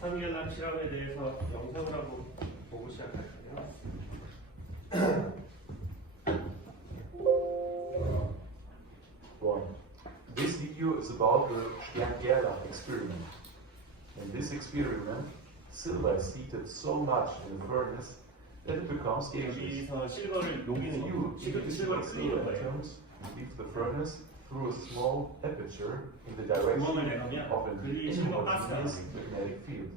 스타미엘란 실험에 대해서 영상을 한번 보고 시작할까요? One. This video is about the Stern-Gerlach experiment. In this experiment, silver is heated so much in the furnace that it becomes gaseous. 여기서 실버를 녹이는 거, 실버를 silver 끓이는 거예요. atoms leave the furnace through a small aperture in the direction 구멍을 내놓으면 of an 그 실버 가스가 inhomogeneous magnetic field.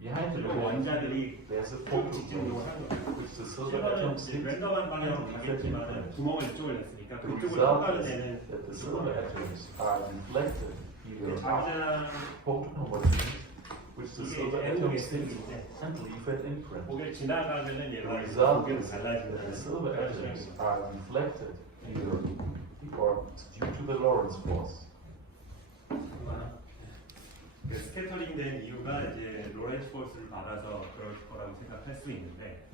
Behind the 그리고 magnetic 원자들이 field, there's a 쭉 집중력을 photovoltaic 하는 거예요. which the silver 실버는 atoms 이제 hit 랜덤한 방향으로 and 가겠지만 reflect. 구멍을 이쪽을 냈으니까 The 그쪽으로 result 효과를 is 내는 that the silver atoms are deflected either up 자기장 photohomogeneous, which the 이게 silver 이제 atoms hit NOS인데 and leave an imprint. 고개를 지나가면은 The 얘가 result 고개로 is that 갈라지는 the silver 그런 atoms 식입니다. are deflected either or due to the Lorentz force. 그 스캐터링 된 이유가 이제 로렌츠 포스를 받아서 그럴 거라고 생각할 수 있는데,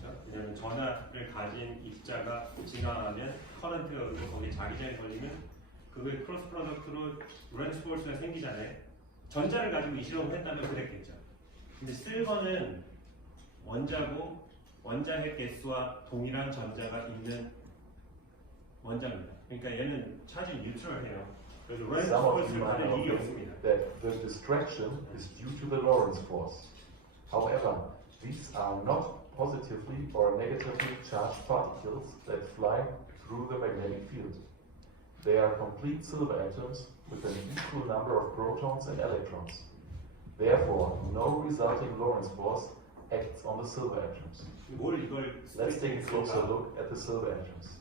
그렇죠? 왜냐하면 전압을 가진 입자가 진화하면 커런트가 흐르고 거기에 자기장이 걸리면 그걸 크로스 프로덕트로 로렌츠 포스가 생기잖아요. 전자를 가지고 이 실험을 했다면 그랬겠죠. 근데 실버는 원자고 원자핵 개수와 동일한 전자가 있는 원자입니다. 그러니까 얘는 차지 뉴트럴해요. 그래서 로렌츠 Some of you 포스를 might 받을 know 이유가 없습니다. that the distraction is due to the Lorentz force. However, these are not positively or negatively charged particles that fly through the magnetic field. They are complete silver atoms with an equal number of protons and electrons. Therefore, no resulting Lorentz force acts on the silver atoms. 뭘 이걸 Let's take a closer look at the silver atoms.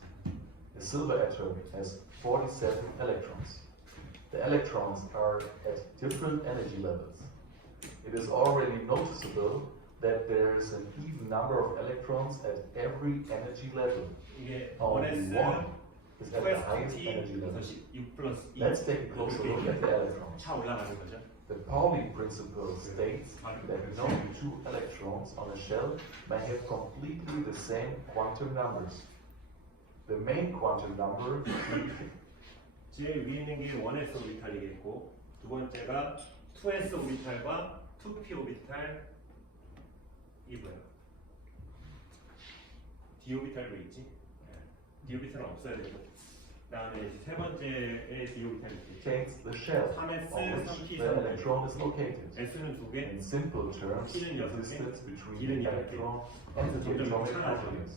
The silver atom has 47 electrons. The electrons are at different energy levels. It is already noticeable that there is an even number of electrons at every energy level. 이게 Only 1s, one is at the highest 2s, energy level. 그래서 6 플러스 2 Let's take a closer look at the electrons. 차 올라가는 거죠. The Pauli principle states that no two electrons on a shell may have completely the same quantum numbers. The main quantum number 제일 위에 있는 게 1s 오비탈이겠고, 두 번째가 2s 오비탈과 2p 오비탈이고요. d 오비탈도 있지. d 오비탈은 없어야 되고, 그다음에 이제 세 번째에 d 오비탈이 있겠죠. contains the shell 3s, on 3p, which the electron is located. s는 두 개, In simple terms, the P는 여섯 개, distance between P는 the 여덟 개. electron and the 점점 atomic 차가워져요. nucleus.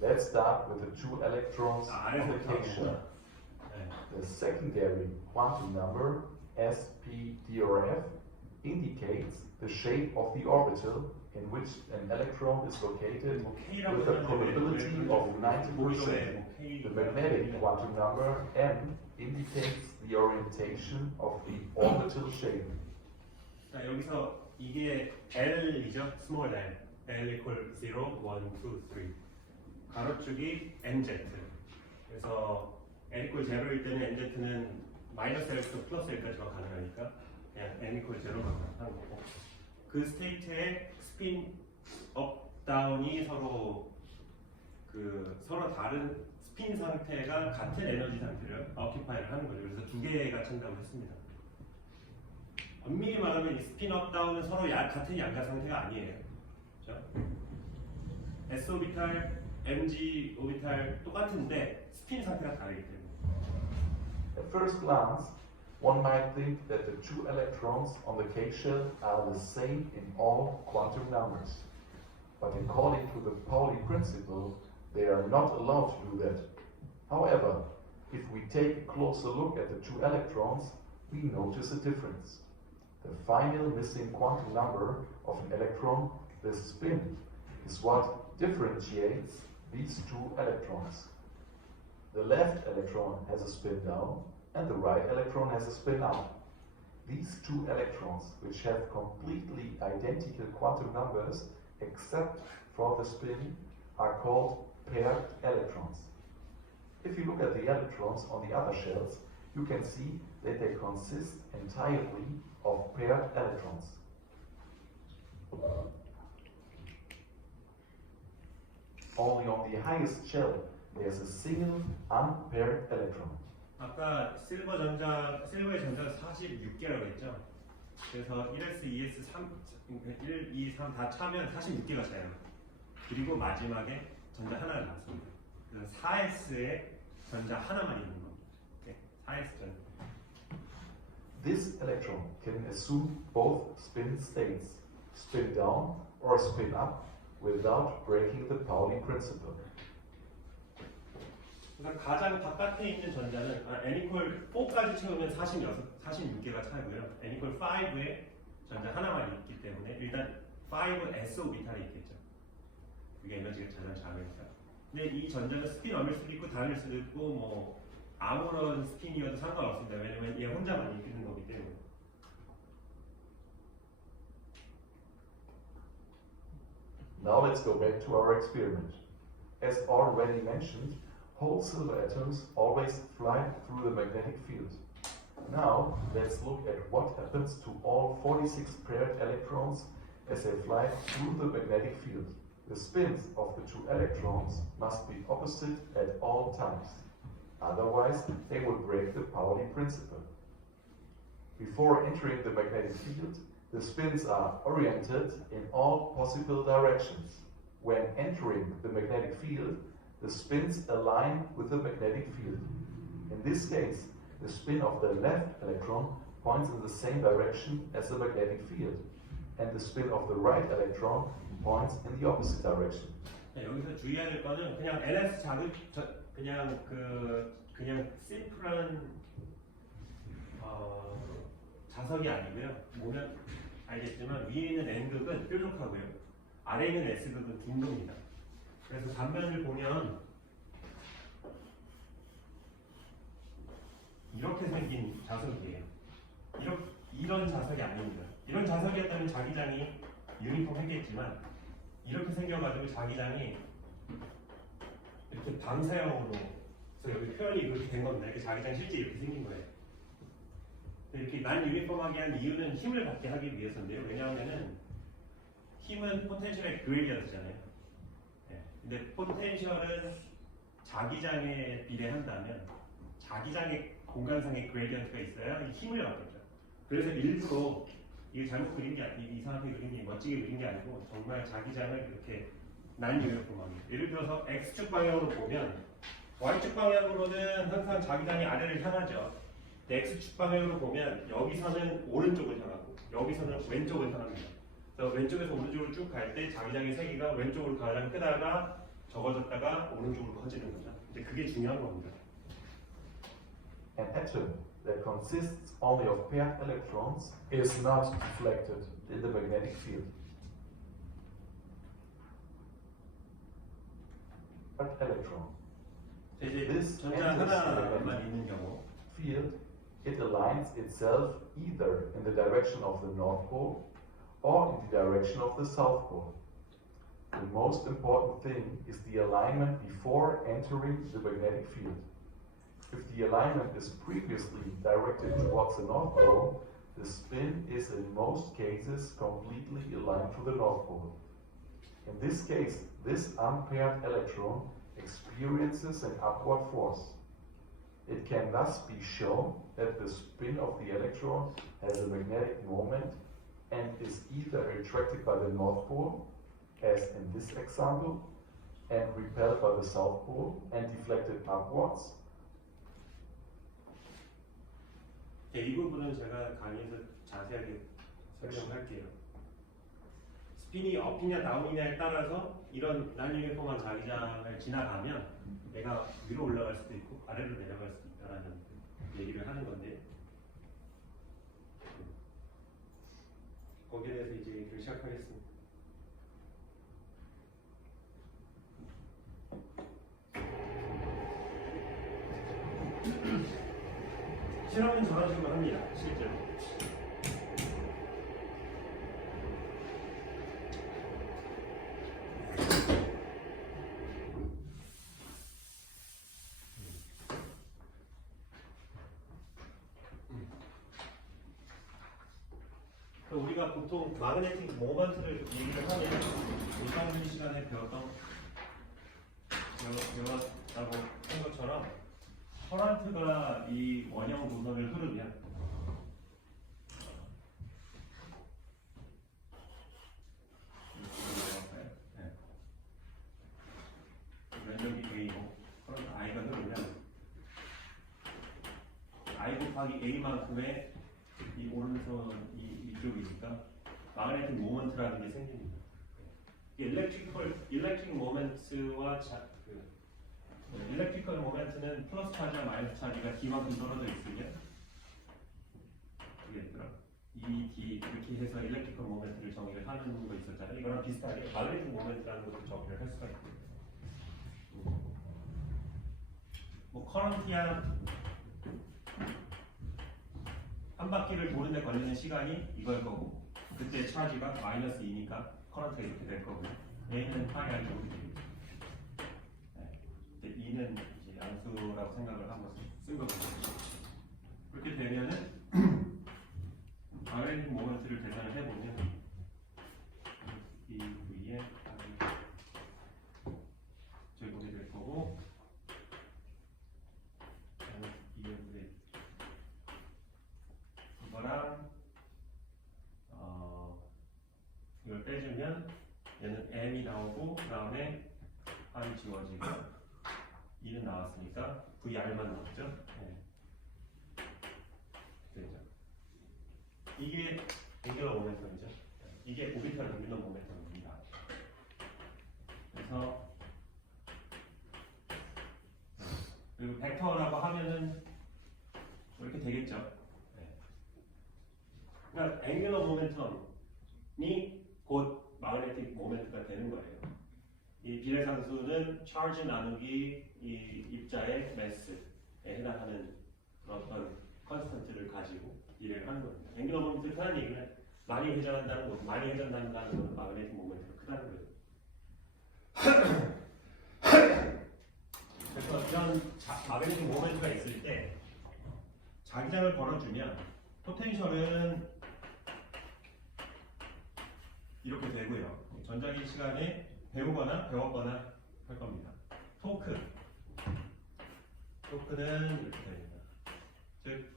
Let's start with the two electrons 아, on the 안에서 K shell. 네. The secondary quantum number, SPDRF, indicates the shape of the orbital in which an electron is located 뭐 with a probability of 90%. The magnetic quantum number, M, indicates the orientation of the orbital shape. 자, 여기서 이게 L이죠, small l. L equal 0, 1, 2, 3. 가로축이 NZ. 그래서 N equal 0일 때는 NZ는 마이너스 L부터 플러스 L까지가 가능하니까 그냥 N equal 0만 하는 거고, 그 스테이트의 스핀 업, 다운이 서로 다른 스핀 상태가 같은 에너지 상태를 오큐파이를 하는 거죠. 그래서 두 개가 찬다고 했습니다. 엄밀히 말하면 이 스핀 업, 다운은 서로 같은 양자 상태가 아니에요. 그렇죠? S 오비탈, mg 오비탈 똑같은데 스핀 상태가 다르기 때문에. At first glance, one might think that the two electrons on the K shell are the same in all quantum numbers. But according to the Pauli principle, they are not allowed to do that. However, if we take a closer look at the two electrons, we notice a difference. The final missing quantum number of an electron, the spin, is what differentiates these two electrons. The left electron has a spin down and the right electron has a spin up. These two electrons, which have completely identical quantum numbers except for the spin, are called paired electrons. If you look at the electrons on the other shells, you can see that they consist entirely of paired electrons. Only on the highest shell there's a single unpaired electron. 아까 실버의 전자가 46개라고 했죠? 그래서 1s, 2s, 3, 1, 2, 3 다 차면 46개가 차요. 그리고 마지막에 전자 하나를 남습니다. 그래서 4s에 전자 하나만 있는 겁니다. 네, 4s 전자. This electron can assume both spin states, spin down or spin up, without breaking the Pauli principle. 그러니까 가장 바깥에 있는 전자는 n equal 4까지 채우면 46개가 차고요. n equal 5에 전자 하나만 있기 때문에 일단 5 s 오비탈에 있겠죠. 그게 에너지가 가장 작으니까. 근데 이 전자는 스핀 엄일 수도 있고 단일 수도 있고 뭐 아무런 스핀이어도 상관없습니다. 왜냐면 얘 혼자만 있는 거기 때문에. Now let's go back to our experiment. As already mentioned, whole silver atoms always fly through the magnetic field. Now let's look at what happens to all 46 paired electrons as they fly through the magnetic field. The spins of the two electrons must be opposite at all times. Otherwise, they will break the Pauli principle. Before entering the magnetic field, the spins are oriented in all possible directions. When entering the magnetic field, the spins align with the magnetic field. In this case, the spin of the left electron points in the same direction as the magnetic field, and the spin of the right electron points in the opposite direction. 여기서 주의해야 될 거는 그냥 ns 그냥 심플한 자석이 아니고요. 보면 알겠지만 위에 있는 n극은 뾰족하고요. 아래에 있는 s극은 둥글입니다. 그래서 단면을 보면 이렇게 생긴 자석이에요. 이런 자석이 아닙니다. 이런 자석이었다면 자기장이 유니폼 했겠지만 이렇게 생겨가지고 자기장이 이렇게 방사형으로 그래서 여기 표현이 이렇게 된 겁니다. 이렇게 자기장이 실제 이렇게 생긴 거예요. 이렇게 난 유니폼하게 한 이유는 힘을 받게 하기 위해서인데요. 왜냐하면은 힘은 포텐셜의 그레디언트잖아요. 네. 근데 포텐셜은 자기장에 비례한다면 자기장의 공간상의 그레디언트가 있어야 힘을 받겠죠. 그래서 일부러 이게 잘못 그린 게 아니고 이상하게 그린 게 멋지게 그린 게 아니고 정말 자기장을 이렇게 난 유니폼하게. 예를 들어서 x축 방향으로 보면 y축 방향으로는 항상 자기장이 아래를 향하죠. x축 방향으로 보면 여기서는 오른쪽을 향하고 여기서는 왼쪽을 향합니다. 그래서 왼쪽에서 오른쪽으로 쭉 갈 때 자기장의 세기가 왼쪽으로 가장 크다가 적어졌다가 오른쪽으로 커지는 거죠. 근데 그게 중요한 겁니다. An atom that consists only of paired electrons is not deflected in the magnetic field. Paired electron. 이제 전자 하나만 있는 경우 field, it aligns itself either in the direction of the North Pole or in the direction of the South Pole. The most important thing is the alignment before entering the magnetic field. If the alignment is previously directed towards the North Pole, the spin is in most cases completely aligned to the North Pole. In this case, this unpaired electron experiences an upward force. It can thus be shown that the spin of the electron has a magnetic moment and is either attracted by the North Pole, as in this example, and repelled by the South Pole and deflected upwards. 이 부분은 제가 강의에서 자세하게 설명할게요. 스핀이 업이냐 다운이냐에 따라서 이런 난유니폼한 자기장을 지나가면 얘가 위로 올라갈 수도 있고 아래로 내려갈 수도 있다라는 얘기를 하는 건데 거기에 대해서 이제 얘기를 시작하겠습니다. 실험은 저런 식으로 합니다. 실제로. 우리가 보통 마그네틱 모먼트를 얘기를 하면 일반 시간에 배웠다고 한 것처럼 커런트가 이 원형 도선을 흐르면 I 곱하기 A만큼의 이 오른손 이쪽이니까 마그네틱 모먼트라는 게 생깁니다. 일렉트릭 모멘트와 일렉트리컬 모멘트는 플러스 차지와 마이너스 차지가 D만큼 떨어져 있으면 이 D 이렇게 해서 일렉트리컬 모멘트를 정의를 하는 거 있었잖아요. 이거랑 비슷하게 마그네틱 모멘트라는 것도 정의를 할 수가 있고, 뭐 커런트야 한 바퀴를 도는데 걸리는 시간이 이걸 거고, 그때 차지가 마이너스 2니까 커런트가 이렇게 될 거고요. A는 파이 R 제곱이 되겠죠. 네. 2는 이제 양수라고 생각을 하고 쓴 거거든요. 그렇게 되면은 마그네틱 모멘트를 계산을 해보면 이 V에 제곱이 될 거고, 이게 이거랑 이걸 빼주면 얘는 M이 나오고, 그 다음에 R이 지워지고 2는 나왔으니까 VR만 나왔죠. 네. 되죠. 이게 앵귤러 모멘텀이죠. 이게 오비탈 앵귤러 모멘텀입니다. 그래서 그리고 벡터라고 하면은 이렇게 되겠죠. 네. 그러니까 앵귤러 모멘텀이 곧 마그네틱 모멘트가 되는 거예요. 이 비례상수는 차지 나누기 이 입자의 매스에 해당하는 어떤 컨스턴트를 가지고 일을 하는 겁니다. 앵귤러 모멘트를 크다는 얘기는 많이 회전한다는 거, 많이 회전한다는 것은 마그네틱 모멘트가 크다는 거예요. 그래서 이런 마그네틱 모멘트가 있을 때 자기장을 걸어주면 포텐셜은 이렇게 되고요. 전자기 시간에 배웠거나 할 겁니다. 토크는 이렇게 됩니다. 즉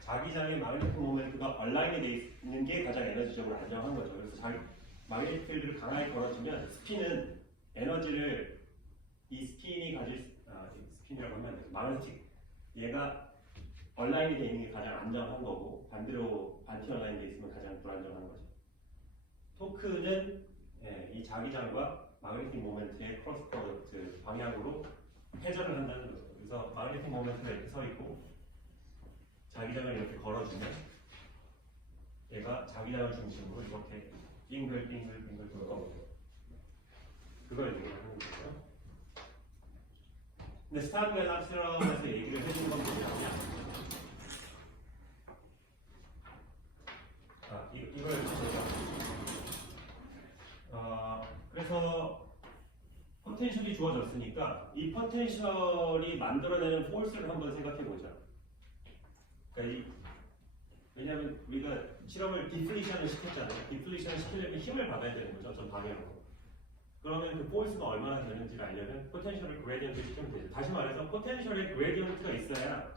자기장의 마그네틱 모멘트가 얼라인이 되어 있는 게 가장 에너지적으로 안정한 거죠. 그래서 마그네틱 필드를 강하게 걸어주면 스핀은 에너지를 이 스핀이 스핀이라고 하면 안 돼요. 마그네틱 얘가 얼라인이 되어 있는 게 가장 안정한 거고, 반대로 안티 얼라인 되어 있으면 가장 불안정한 거죠. 토크는 이 자기장과 마그네틱 모멘트의 크로스 프로덕트 방향으로 회전을 한다는 거죠. 그래서 마그네틱 모멘트가 이렇게 서 있고 자기장을 이렇게 걸어주면 얘가 자기장을 중심으로 이렇게 빙글빙글 돌 거고, 그걸 얘기하는 거죠. 근데 스타드 밸런스라면서 얘기를 해준 건 뭐냐면, 이걸 그래서 포텐셜이 주어졌으니까 이 포텐셜이 만들어내는 포스를 한번 생각해 보자. 그러니까 왜냐하면 우리가 실험을 디플리션을 시켰잖아요. 디플리션을 시키려면 힘을 받아야 되는 거죠. 어떤 방향으로. 그러면 그 포스가 얼마나 되는지를 알려면 포텐셜을 그레디언트 시키면 되죠. 다시 말해서 포텐셜에 그레디언트가 있어야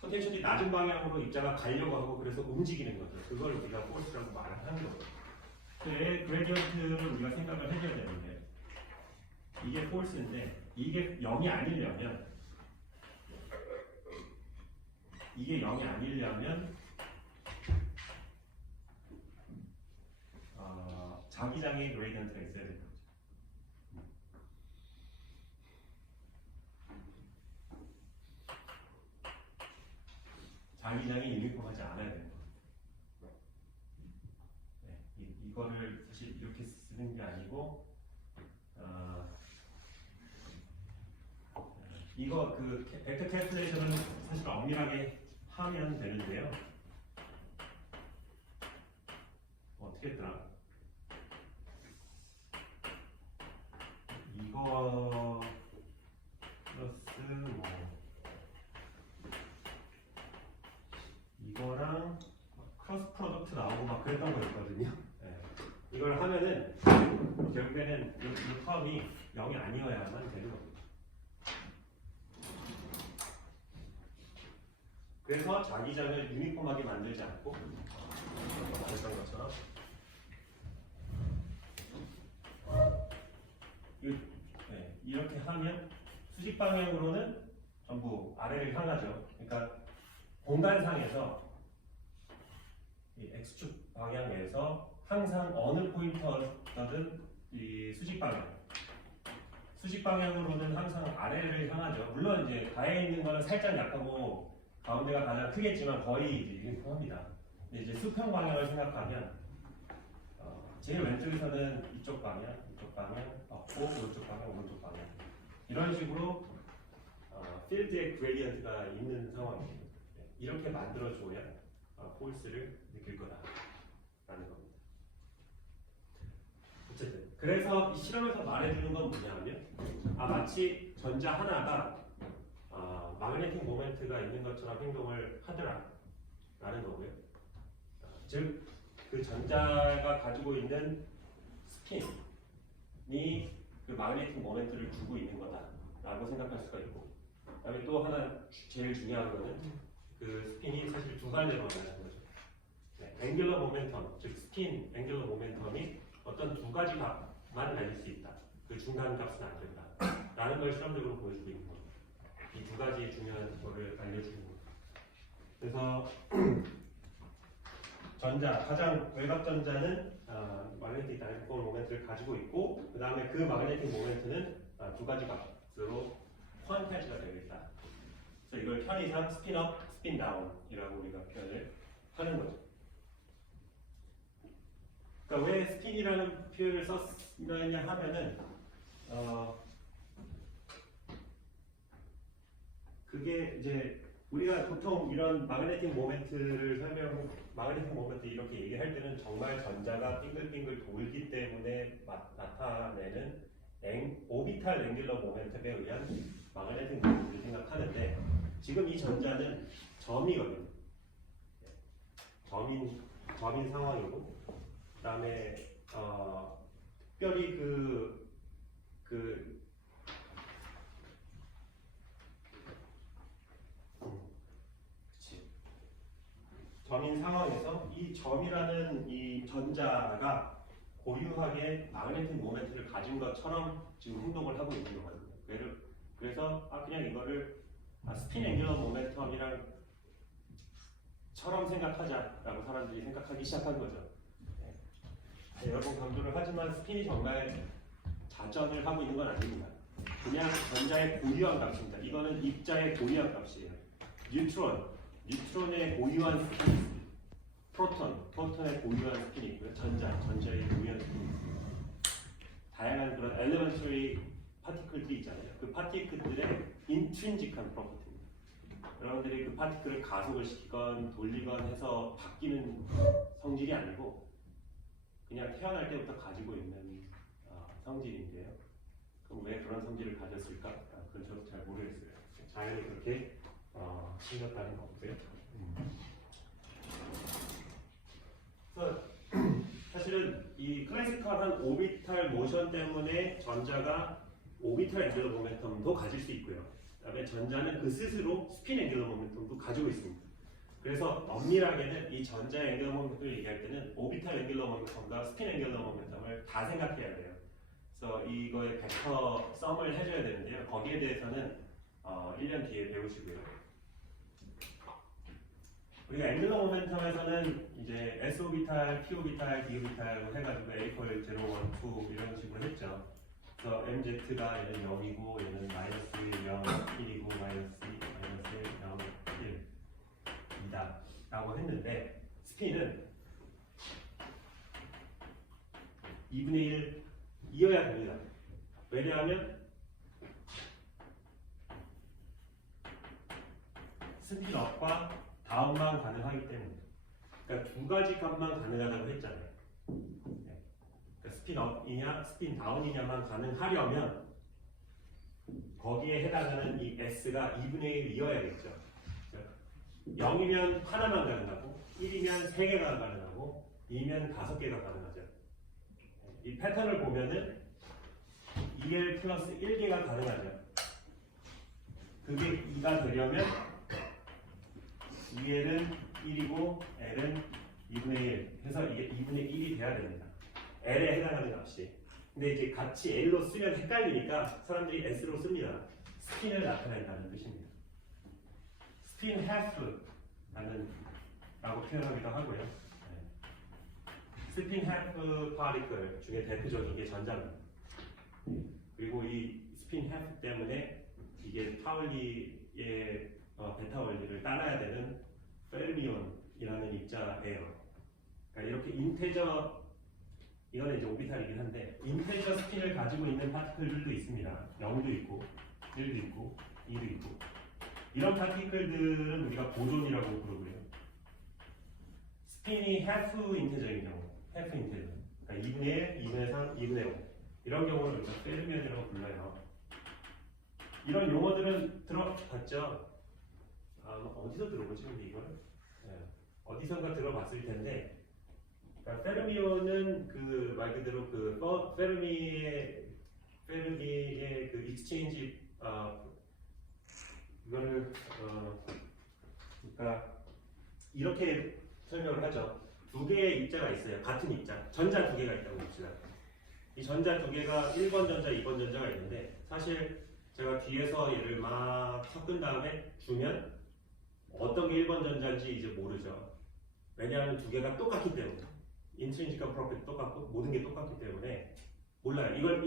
포텐셜이 낮은 방향으로 입자가 가려고 하고, 그래서 움직이는 거죠. 그걸 우리가 포스라고 말을 하는 거죠. 그 그레디언트를 우리가 생각을 해줘야 되는데, 이게 포스인데 이게 0이 아니려면 자기장의 그레디언트가 있어야 되는 거죠. 자기장이 유니폼하지 않아야 되는 거예요. 네, 이거를 사실 이렇게 쓰는 게 아니고, 이거 그 벡터 캘큘레이션은 사실 엄밀하게 하면 되는데요. 어떻게 했더라? 이거 플러스 뭐 이거랑 크로스 프로덕트 나오고 막 그랬던 거 있거든요. 네. 이걸 하면은 결국에는 이 텀이 0이 아니어야만 되는 겁니다. 그래서 자기장을 유니폼하게 만들지 않고 말했던 것처럼 이렇게 하면 수직 방향으로는 전부 아래를 향하죠. 그러니까 공간상에서 이 X축 방향에서 항상 어느 포인터든 이 수직 방향으로는 항상 아래를 향하죠. 물론 이제 가에 있는 거는 살짝 약하고 가운데가 가장 크겠지만 거의 이제 일정합니다. 근데 이제 수평 방향을 생각하면 제일 왼쪽에서는 이쪽 방향 없고 오른쪽 방향, 오른쪽 방향 이런 식으로 필드의 그레디언트가 있는 상황이에요. 이렇게 만들어줘야 포스를 느낄 거다라는 겁니다. 어쨌든 그래서 이 실험에서 말해주는 건 뭐냐면 마치 전자 하나가 마그네틱 모멘트가 있는 것처럼 행동을 하더라라는 거고요. 즉 그 전자가 가지고 있는 스핀이 그 마그네틱 모멘트를 주고 있는 거다라고 생각할 수가 있고, 그다음에 또 하나 제일 중요한 거는 그 스핀이 사실 두 가지로 나타나는 거죠. 앵귤러 모멘텀, 즉 스핀 앵귤러 모멘텀이 어떤 두 가지 값만 가질 수 있다. 그 중간 값은 안 된다라는 걸 실험적으로 보여주고 있는 거죠. 이 두 가지 중요한 거를 알려주는 거죠. 그래서 가장 외곽 전자는 마그네틱 다이포լ 모멘트를 가지고 있고, 그 다음에 그 마그네틱 모멘트는 두 가지 값으로 퀀타이즈가 되어 있다. 그래서 이걸 편의상 스핀업, 스핀다운이라고 우리가 표현을 하는 거죠. 그러니까 왜 스핀이라는 표현을 썼느냐 하면은 그게 이제 우리가 보통 이런 마그네틱 모멘트를 마그네틱 모멘트 이렇게 얘기할 때는 정말 전자가 빙글빙글 돌기 때문에 나타내는 오비탈 앵귤러 모멘텀에 의한 마그네틱 모멘트를 생각하는데, 지금 이 전자는 점이거든요. 점인 상황이고, 그다음에 특별히 점인 상황에서 이 점이라는 이 전자가 고유하게 마그네틱 모멘트를 가진 것처럼 지금 행동을 하고 있는 거거든요. 그래서 그냥 이거를 스핀 앵귤러 모멘텀이랑 처럼 생각하자라고 사람들이 생각하기 시작한 거죠. 여러 번 강조를 하지만 스핀이 정말 자전을 하고 있는 건 아닙니다. 그냥 전자의 고유한 값입니다. 이거는 입자의 고유한 값이에요. 뉴트론의 고유한 스핀, 프로톤의 고유한 스핀이 있고요. 전자의 고유한 스핀이 있습니다. 다양한 그런 elementary 파티클들이 있잖아요. 그 파티클들의 인트린직한 프로퍼티입니다. 여러분들이 그 파티클을 가속을 시키건 돌리건 해서 바뀌는 성질이 아니고 그냥 태어날 때부터 가지고 있는 성질인데요. 그럼 왜 그런 성질을 가졌을까? 그건 저도 잘 모르겠어요. 자연이 그렇게 생겼다는 거고요. 그래서 사실은 이 클래시컬한 오비탈 모션 때문에 전자가 오비탈 앵귤러 모멘텀도 가질 수 있고요. 그다음에 전자는 그 스스로 스핀 앵귤러 모멘텀도 가지고 있습니다. 그래서 엄밀하게는 이 전자 앵귤러 모멘텀을 얘기할 때는 오비탈 앵귤러 모멘텀과 스핀 앵귤러 모멘텀을 다 생각해야 돼요. 그래서 이거의 벡터 썸을 해줘야 되는데요. 거기에 대해서는 1년 뒤에 배우시고요. 우리가 앵귤러 모멘텀에서는 이제 S 오비탈, P 오비탈, D 오비탈 해가지고 A equal 0, 1, 2 이런 식으로 했죠. 그래서 MZ가 얘는 0이고 얘는 마이너스 1, 0, 1이고 마이너스 2, 마이너스 1, 0, 1이다 라고 했는데, 스핀은 2분의 1 이어야 됩니다. 왜냐하면 스핀업과 다운만 가능하기 때문에. 그러니까 두 가지 값만 가능하다고 했잖아요. 그러니까 스핀업이냐 스핀 다운이냐만 가능하려면 거기에 해당하는 이 S가 2분의 1 이어야겠죠. 0이면 하나만 가능하고 1이면 3개가 가능하고 2면 5개가 가능하죠. 이 패턴을 보면은 2L 플러스 1개가 가능하죠. 그게 2가 되려면 2L은 1이고 L은 2분의 1 해서 이게 2분의 1이 돼야 됩니다. L에 해당하는 값이. 근데 이제 같이 L로 쓰면 헷갈리니까 사람들이 S로 씁니다. 스핀을 나타낸다는 뜻입니다. 스핀 half 라고 표현하기도 하고요. 네. 스핀 해프 파티클 중에 대표적인 게 전자입니다. 그리고 이 스핀 해프 때문에 이게 파울리의 베타 원리를 따라야 되는 페르미온이라는 입자예요. 그러니까 이렇게 인테저, 이거는 이제 오비탈이긴 한데 인테저 스핀을 가지고 있는 파티클들도 있습니다. 0도 있고 1도 있고 2도 있고, 이런 파티클들은 우리가 보존이라고 부르고요. 스핀이 half 인테저인 경우, half 인테저, 그러니까 2분의 1, 2분의 3, 2분의 5, 이런 경우를 우리가 페르미온이라고 불러요. 이런 용어들은 들어봤죠? 어디서 들어보지 근데 이거는? 네. 어디선가 들어봤을 텐데, 그러니까 페르미온은 그 말 그대로 그 페르미의 그 익스체인지, 이거를 그러니까 이렇게 설명을 하죠. 두 개의 입자가 있어요. 같은 입자, 전자 두 개가 있다고 봅시다. 이 전자 두 개가 1번 전자, 2번 전자가 있는데, 사실 제가 뒤에서 얘를 막 섞은 다음에 주면 어떤 게 1번 전자인지 이제 모르죠. 왜냐하면 두 개가 똑같기 때문에, 인트린시컬 프로퍼티 똑같고 모든 게 똑같기 때문에 몰라요. 이걸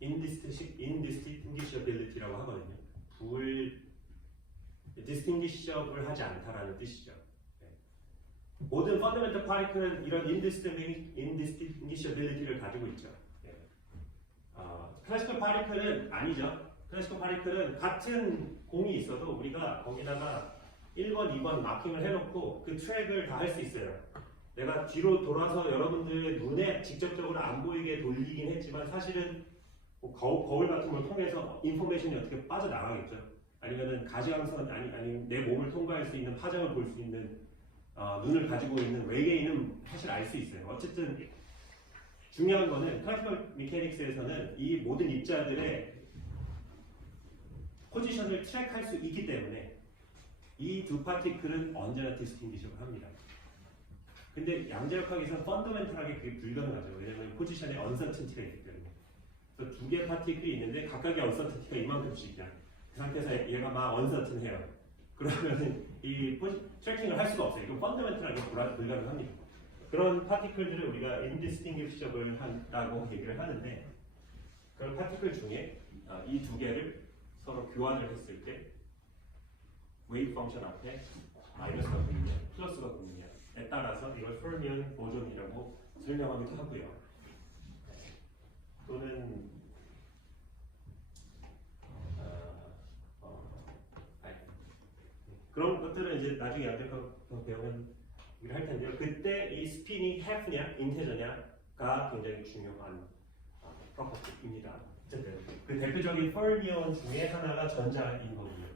indistinguishability라고 하거든요. distinguishable 하지 않다라는 뜻이죠. 네. 모든 fundamental particle은 이런 indistinguishability를 가지고 있죠. 네. classical particle은 아니죠. classical particle은 같은 공이 있어도 우리가 거기다가 1번, 2번 마킹을 해놓고 그 트랙을 다 할 수 있어요. 내가 뒤로 돌아서 여러분들의 눈에 직접적으로 안 보이게 돌리긴 했지만 사실은 뭐 거울 같은 걸 통해서 인포메이션이 어떻게 빠져나가겠죠. 아니면은 가시광선 아니 내 몸을 통과할 수 있는 파장을 볼 수 있는 눈을 가지고 있는 외계인은 사실 알 수 있어요. 어쨌든 중요한 거는 클래시컬 미케닉스에서는 이 모든 입자들의 포지션을 트랙할 수 있기 때문에 이 두 파티클은 언제나 디스팅기셔블 합니다. 근데 양자역학에서는 펀더멘탈하게 그게 불가능하죠. 왜냐하면 포지션에 언서튼티가 있기 때문에. 그래서 두 개의 파티클이 있는데 각각의 언서튼티가 이만큼씩이야. 그 상태에서 얘가 막 언서튼해요. 그러면 이 트래킹을 할 수가 없어요. 이건 펀더멘탈하게 불가능합니다. 그런 파티클들을 우리가 indistinguishable 한다고 얘기를 하는데, 그런 파티클 중에 이 두 개를 서로 교환을 했을 때 웨이브 펑션 앞에 마이너스가 붙느냐 플러스가 붙느냐에 따라서 이걸 페르미온 보존이라고 설명하기도 하고요. 또는 그런 것들은 이제 나중에 양자역학 배우면 얘기를 할 텐데요. 그때 이 스핀이 half냐 인테저냐가 굉장히 중요한 프로퍼티입니다. 어쨌든 그 대표적인 페르미온 중에 하나가 전자인 거군요.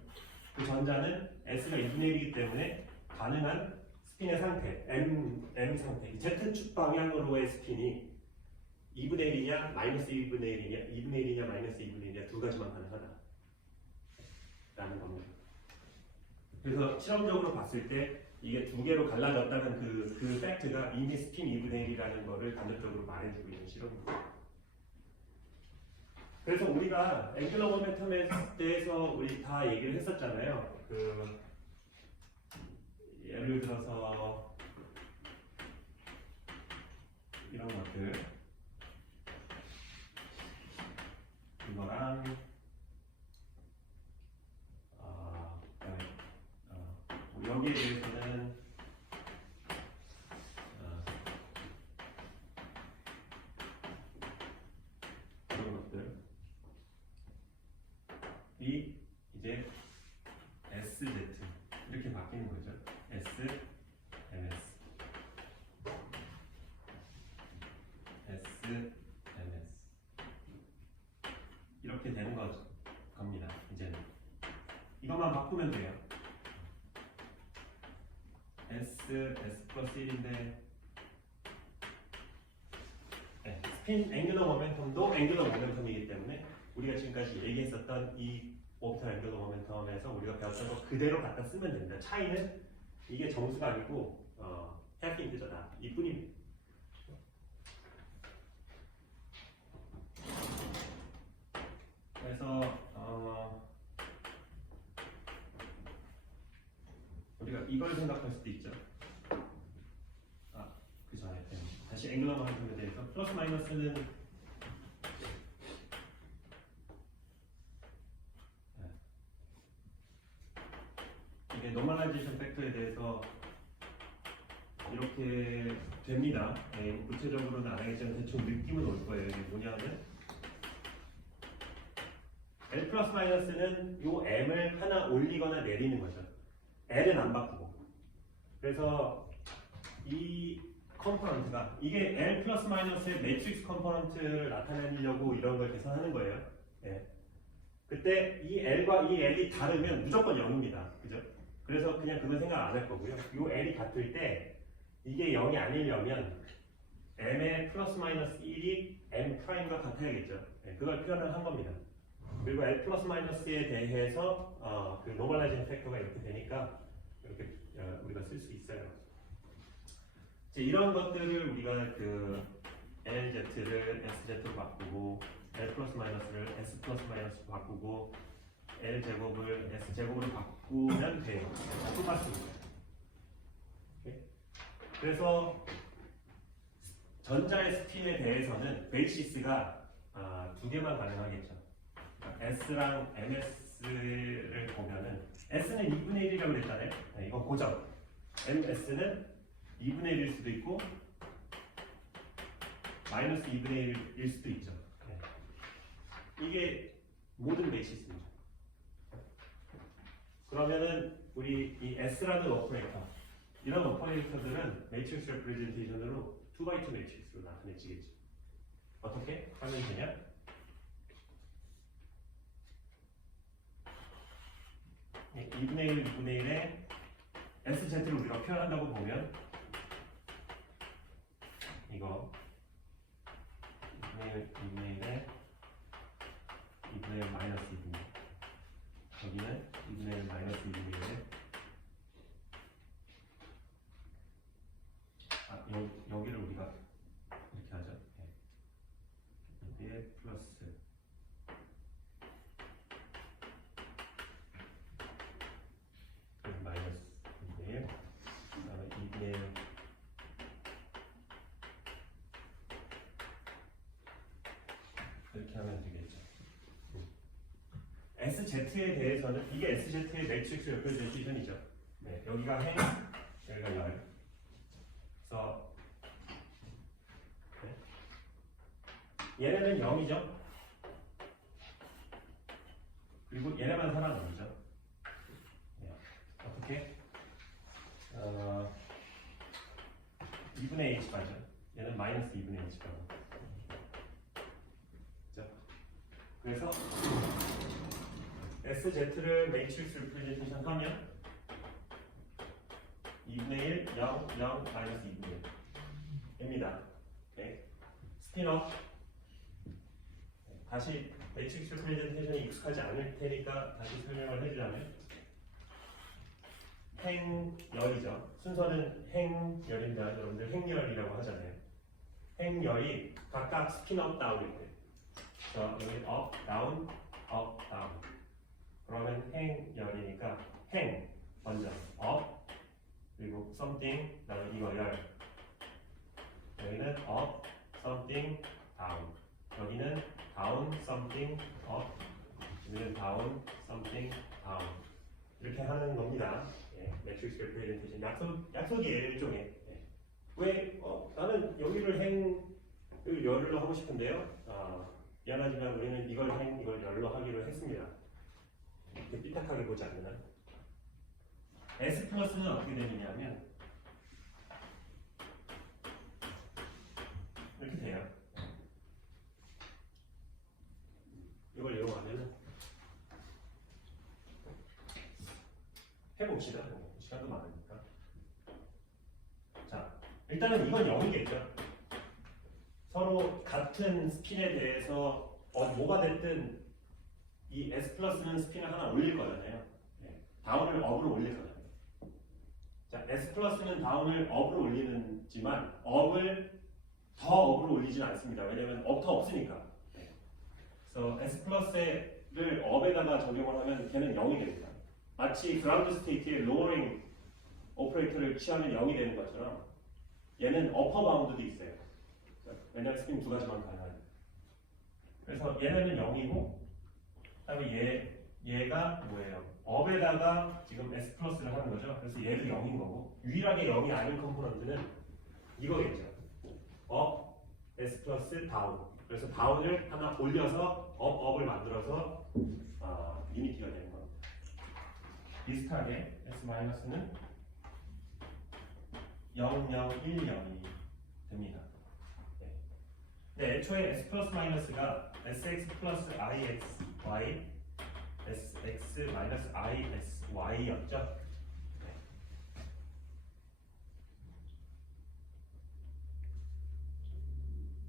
그 전자는 S가 2분의 1이기 때문에 가능한 스핀의 상태, M 상태, Z축 방향으로의 스핀이 2분의 1이냐, 마이너스 2분의 1이냐, 2분의 1이냐, 마이너스 2분의 1이냐 두 가지만 가능하다 라는 겁니다. 그래서 실험적으로 봤을 때 이게 두 개로 갈라졌다는 그 팩트가 이미 스핀 2분의 1이라는 거를 간접적으로 말해주고 있는 실험입니다. 그래서 우리가 앵귤러 모멘텀에 대해서 우리 다 얘기를 했었잖아요. 예를 들어서 이런 것들, 이거랑 여기에 대해서는 이런 것들 이 이제 SZ 이렇게 바뀌는 거죠. S, MS, S, MS 이렇게 되는 겁니다. 이제는 이것만 바꾸면 돼요. S 플러스 1인데 네, 스핀 앵귤러 모멘텀도 앵귤러 모멘텀이기 때문에 우리가 지금까지 얘기했었던 이 오비탈 앵귤러 모멘텀에서 우리가 배웠던 거 그대로 갖다 쓰면 됩니다. 차이는 이게 정수가 아니고 half 인티저다 이뿐입니다. 그래서 우리가 이걸 생각할 수도 있죠. 그 전에 다시 앵글러 모멘텀에 대해서 플러스 마이너스는 이게 노멀라이제이션 팩터에 대해서 이렇게 됩니다. 구체적으로는 안 하겠지만 대충 느낌은 올 거예요. 이게 뭐냐면 L 플러스 마이너스는 요 M을 하나 올리거나 내리는 거죠. L은 안 바꾸고. 그래서 이 컴포넌트가 이게 L 플러스 마이너스의 매트릭스 컴포넌트를 나타내려고 이런 걸 계산하는 거예요. 예. 그때 이 L과 이 L이 다르면 무조건 0입니다. 그죠? 그래서 그냥 그건 생각 안 할 거고요. 요 L이 같을 때 이게 0이 아니려면 M의 플러스 마이너스 1이 M 프라임과 같아야겠죠. 예. 그걸 표현을 한 겁니다. 그리고 L 플러스 마이너스에 대해서 그 노멀라이징 팩터가 이렇게 되니까 이렇게 우리가 쓸 수 있어요. 이제 이런 것들을 우리가 그 LZ를 SZ로 바꾸고 L 플러스 마이너스를 S 플러스 마이너스로 바꾸고 L 제곱을 S 제곱으로 바꾸면 돼요. 똑같습니다. 그래서 전자의 스핀에 대해서는 베이시스가 두 개만 가능하겠죠. S랑 MS를 보면은 S는 2분의 1이라고 그랬잖아요. 네, 이건 고정. MS는 2분의 1일 수도 있고 마이너스 2분의 1일 수도 있죠. 네. 이게 모든 베이시스입니다. 그러면은 우리 이 S라는 오퍼레이터 이런 오퍼레이터들은 매트릭스 레프레젠테이션으로 2x2 매트릭스로 나타내지겠죠. 어떻게 하면 되냐? 2분의 1, 2분의 1에 SZ를 우리가 표현한다고 보면 이거 2분의 1, 2분의 1에 2분의 1 마이너스 2분의 1 여기는 2분의 1 마이너스 2분의 1에 여기를 우리가 이렇게 하죠. 여기에 플러스 마이너스 2분의 1 그다음에 2분의 1 이렇게 하면 되겠죠. SZ에 대해서는 이게 SZ의 매트릭스 레프레젠테이션이죠. 네, 여기가 행, 여기가 열. 그래서 네. 얘네는 0이죠. 그리고 얘네만 살아남죠. 네. 어떻게? 2분의 1씩 가죠. 얘는 마이너스 2분의 1씩 가고. 그죠? 그래서 SZ를 매트릭스 리프레젠테이션 하면 2분의 1, 0, 0, 마이너스 2분의 1입니다. 오케이. 스피너 다시 매트릭스 리프레젠테이션이 익숙하지 않을 테니까 다시 설명을 해주자면 행열이죠. 순서는 행열입니다. 여러분들 행열이라고 하잖아요. 행열이 각각 스피너 다운일 때 그래서 여기 업, 다운, 업, 다운 그러면 행열이니까 행 먼저 업 그리고 something 그다음에 이거 열 여기는 up, something, down 여기는 down, something, up 여기는 down, something, down 이렇게 하는 겁니다. 예, 매트릭스 레프레젠테이션 약속이에요 일종의. 예. 왜 나는 여기를 행을 열로 하고 싶은데요. 미안하지만 우리는 이걸 행, 이걸 열로 하기로 했습니다. 이렇게 삐딱하게 보지 않는 S 플러스는 어떻게 되느냐면 이렇게 돼요. 이걸 이용하면 해봅시다. 시간도 많으니까. 자, 일단은 이건 0이겠죠. 서로 같은 스핀에 대해서 뭐가 됐든 이 S 플러스는 스핀을 하나 올릴 거잖아요. 네. 다운을 업으로 올릴 거잖아요. 자, S 플러스는 다운을 업으로 올리지만 업을 더 업으로 올리진 않습니다. 왜냐면 업 더 없으니까. 네. 그래서 S 플러스를 업에다가 적용을 하면 걔는 0이 됩니다. 마치 그라운드 스테이트의 로어링 오퍼레이터를 취하면 0이 되는 것처럼 얘는 어퍼 바운드도 있어요. 왜냐하면 스핀 두 가지만 가능하니까. 그래서 얘네는 0이고 그다음에 얘가 뭐예요? 업에다가 지금 S 플러스를 하는 거죠. 그래서 얘도 0인 거고 유일하게 0이 아닌 컴포넌트는 이거겠죠. 업, S 플러스 다운. 그래서 다운을 하나 올려서 업을 만들어서 유니티가 되는 겁니다. 비슷하게 S 마이너스는 0, 0, 1, 0이 됩니다. 네, 애초에 S 플러스 마이너스가 SX 플러스 IX, Y, SX 마이너스 IS, Y였죠.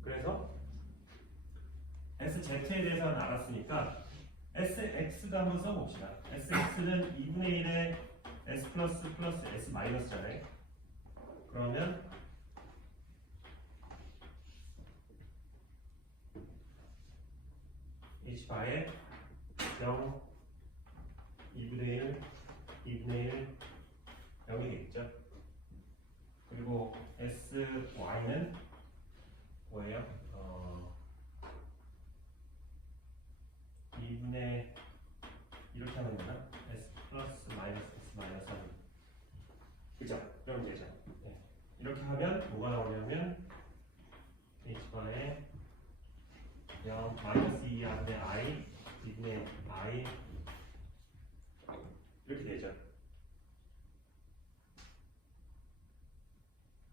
그래서 SZ에 대해서는 알았으니까 SX도 한번 써봅시다. SX는 2분의 1의 S 플러스 플러스 S 마이너스잖아요. 그러면 H바에 0, 2분의 1, 2분의 1, 0이겠죠. 그리고 SY는 뭐예요? 2분의 이렇게 하면 되나? S 플러스 마이너스 S 마이너스 1 그죠? 그럼 되죠. 네. 이렇게 하면 뭐가 나오냐면 H바에 0 마이너스 2분의 I 2분의 I 이렇게 되죠.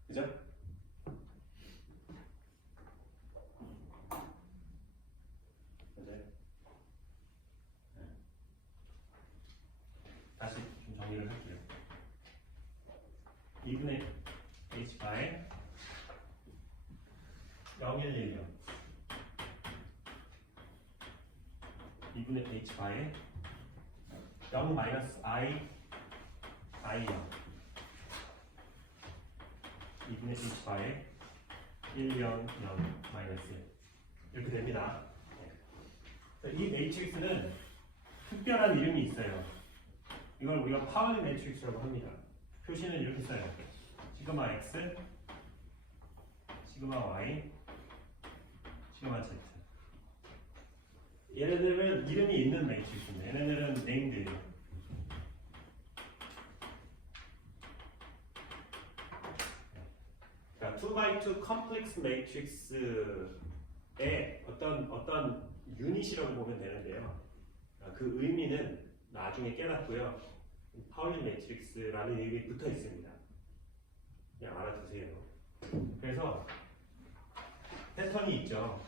그죠? 다시 좀 정리를 할게요. 2분의 H바에 0, 1, 1, 0 2분의 H바에 0 마이너스 I, I 0 2분의 H바에 1, 0, 0 마이너스 1 이렇게 됩니다. 이 매트릭스는 특별한 이름이 있어요. 이걸 우리가 파울리 매트릭스라고 합니다. 표시는 이렇게 써요. 시그마 X, 시그마 Y, 시그마 Z. 얘네들은 이름이 있는 매트릭스입니다. 얘네들은 네임드예요. 그러니까 2x2 컴플렉스 매트릭스의 어떤 유닛이라고 보면 되는데요. 그 의미는 나중에 깨닫고요. 파울리 매트릭스라는 이름이 붙어 있습니다. 그냥 알아두세요. 그래서 패턴이 있죠.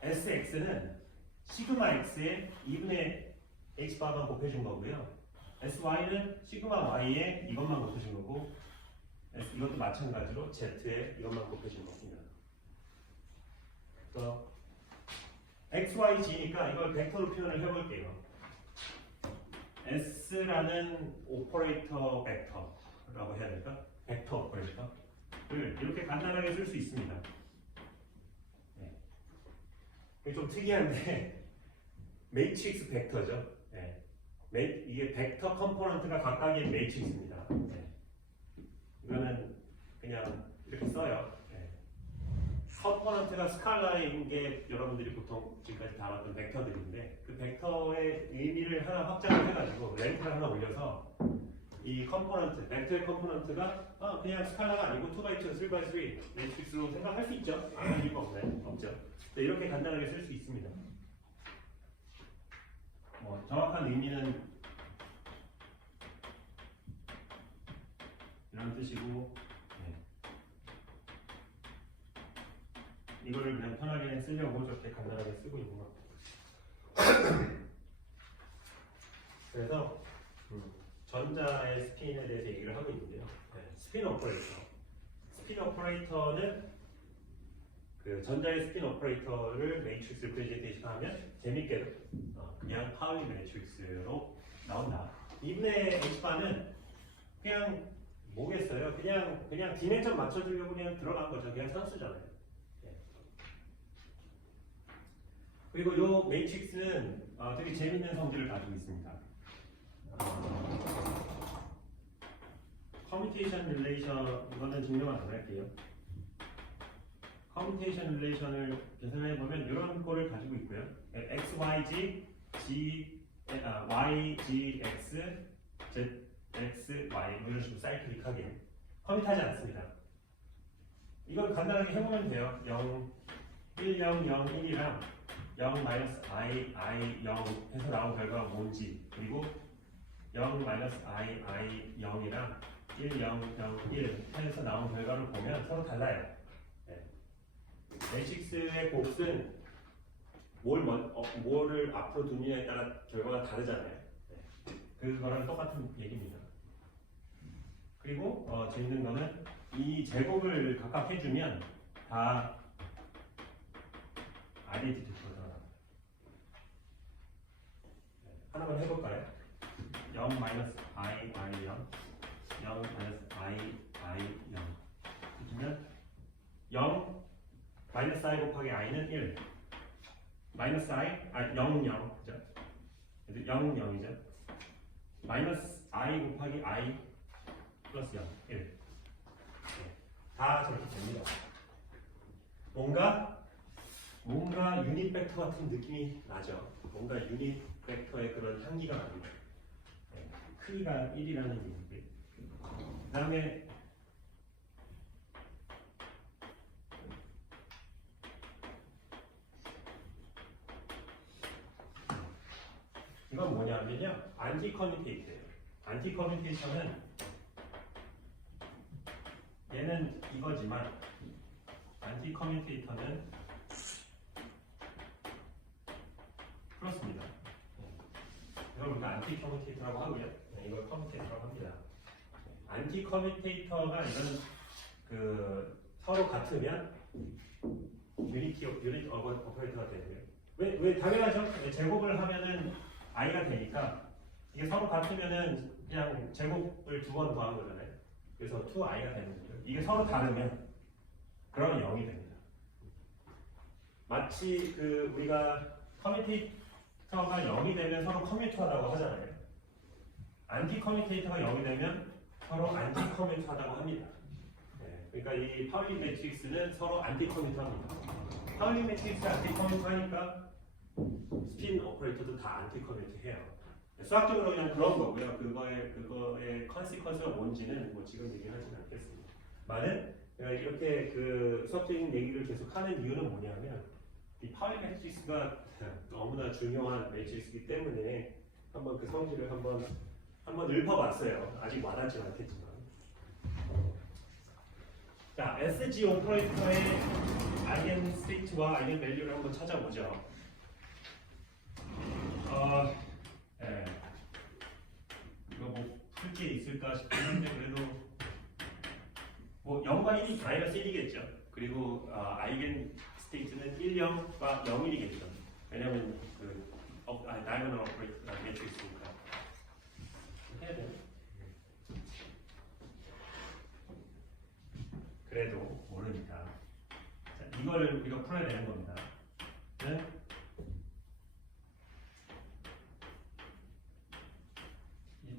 SX는 시그마 X에 2분의 H바만 곱해준 거고요. SY는 시그마 Y에 이것만 곱해준 거고 이것도 마찬가지로 Z에 이것만 곱해준 겁니다. 그래서 XYG니까 이걸 벡터로 표현을 해볼게요. S라는 오퍼레이터 벡터라고 해야 될까? 벡터 오퍼레이터를 이렇게 간단하게 쓸 수 있습니다. 네. 이게 좀 특이한데 매트릭스 벡터죠. 네. 이게 벡터 컴포넌트가 각각의 매트릭스입니다. 네. 이거는 그냥 이렇게 써요. 네. 컴포넌트가 스칼라인 게 여러분들이 보통 지금까지 다뤘던 벡터들인데 그 벡터의 의미를 하나 확장을 해가지고 렌트를 하나 올려서 이 컴포넌트, 벡터의 컴포넌트가 그냥 스칼라가 아니고 2x2, 3x3 매트릭스로 생각할 수 있죠? 아무 이유가 없죠. 이렇게 간단하게 쓸 수 있습니다. 정확한 의미는 이런 뜻이고 이거를 그냥 편하게 쓰려고 저렇게 간단하게 쓰고 있는 것 같아요. 그래서 전자의 스핀에 대해서 얘기를 하고 있는데요. 스핀 오퍼레이터. 스핀 오퍼레이터는 그 전자의 스핀 오퍼레이터를 매트릭스 리프레젠테이션 하면 재밌게도 그냥 파울리 매트릭스로 나온다. 2분의 H바는 그냥 뭐겠어요? 그냥 디멘션 맞춰주려고 그냥 들어간 거죠. 그냥 산수잖아요. 그리고 이 매트릭스는 되게 재밌는 성질을 가지고 있습니다. 커뮤니케이션 릴레이션 이거는 증명을 안 할게요. 커뮤니케이션 릴레이션을 계산해 보면 이런 꼴을 가지고 있고요. x, y, g, y, g, x, z, x, y 이런 식으로 사이클릭하게 커밋하지 않습니다. 이걸 간단하게 해보면 돼요. 0, 1, 0, 0, 1이랑 0, i, 0 해서 나온 결과가 뭔지, 그리고 0, i, 0이랑 1, 0, 0, 1 해서 나온 결과를 보면 서로 달라요. 네. 매트릭스의 몫은 뭐를 앞으로 두느냐에 따라 결과가 다르잖아요. 네. 그거랑 똑같은 얘기입니다. 그리고 재밌는 거는 이 제곱을 각각 해주면 다 아이덴티티가 나와요. 하나만 해볼까요? 0 i 0, 0 i 0 그러면 0 i 곱하기 i는 1 마이너스 i 0 0 그죠? 0 0이죠. 마이너스 i 곱하기 i 플러스 0 1 다 저렇게 됩니다. 뭔가 유닛 벡터 같은 느낌이 나죠. 뭔가 유닛 벡터의 그런 향기가 납니다. 네, 크기가 1이라는 얘기고요. 그 다음에 이건 뭐냐면요, 안티 커뮤니테이터예요. 안티 커뮤니테이터는 얘는 이거지만 안티 커뮤니테이터는 플러스입니다. 이걸 우리가 안티 커뮤니테이터라고 하고요. 네, 이걸 커뮤니테이터라고 합니다. 안티 커뮤니테이터가 이런 서로 같으면 유닛 오퍼레이터가 되고요. 왜 당연하죠? 제곱을 하면은 i가 되니까 이게 서로 같으면은 그냥 제곱을 2번 더한 거잖아요. 그래서 2i가 되는 거죠. 이게 서로 다르면 그러면 0이 됩니다. 마치 우리가 커뮤니테이터가 0이 되면 서로 커뮤니터하다고 하잖아요. 안티 커뮤니테이터가 0이 되면 서로 안티 커뮤니터하다고 합니다. 네, 그러니까 이 파울리 매트릭스는 서로 안티 커뮤니터합니다. 파울리 매트릭스 안티 커뮤니터하니까 스핀 오퍼레이터도 다 안티 커뮤니터 해요. 수학적으로 그냥 그런 거고요. 그거의 컨시퀀스가 뭔지는 뭐 지금 얘기하지는 않겠습니다. 많은 이렇게 수학적인 얘기를 계속 하는 이유는 뭐냐면 이 파울리 매트릭스가 너무나 중요한 매트릭스이기 때문에 한번 그 성질을 한번 읊어봤어요. 아직 와닿지 않겠지만. 자, SG 오퍼레이터의 아이겐 스테이트와 아이겐 밸류를 한번 찾아보죠. 네. 이거 뭐 풀 게 있을까 싶은데 그래도 뭐 0과 1이 마이너스 1이겠죠. 그리고 아이겐 스테이트는 1, 0과 0, 1이겠죠. 왜냐면 다이고널 오퍼레이터가 매트릭스니까 해야 돼요. 그래도 모르니까 자, 이걸 우리가 풀어야 되는 겁니다. 네?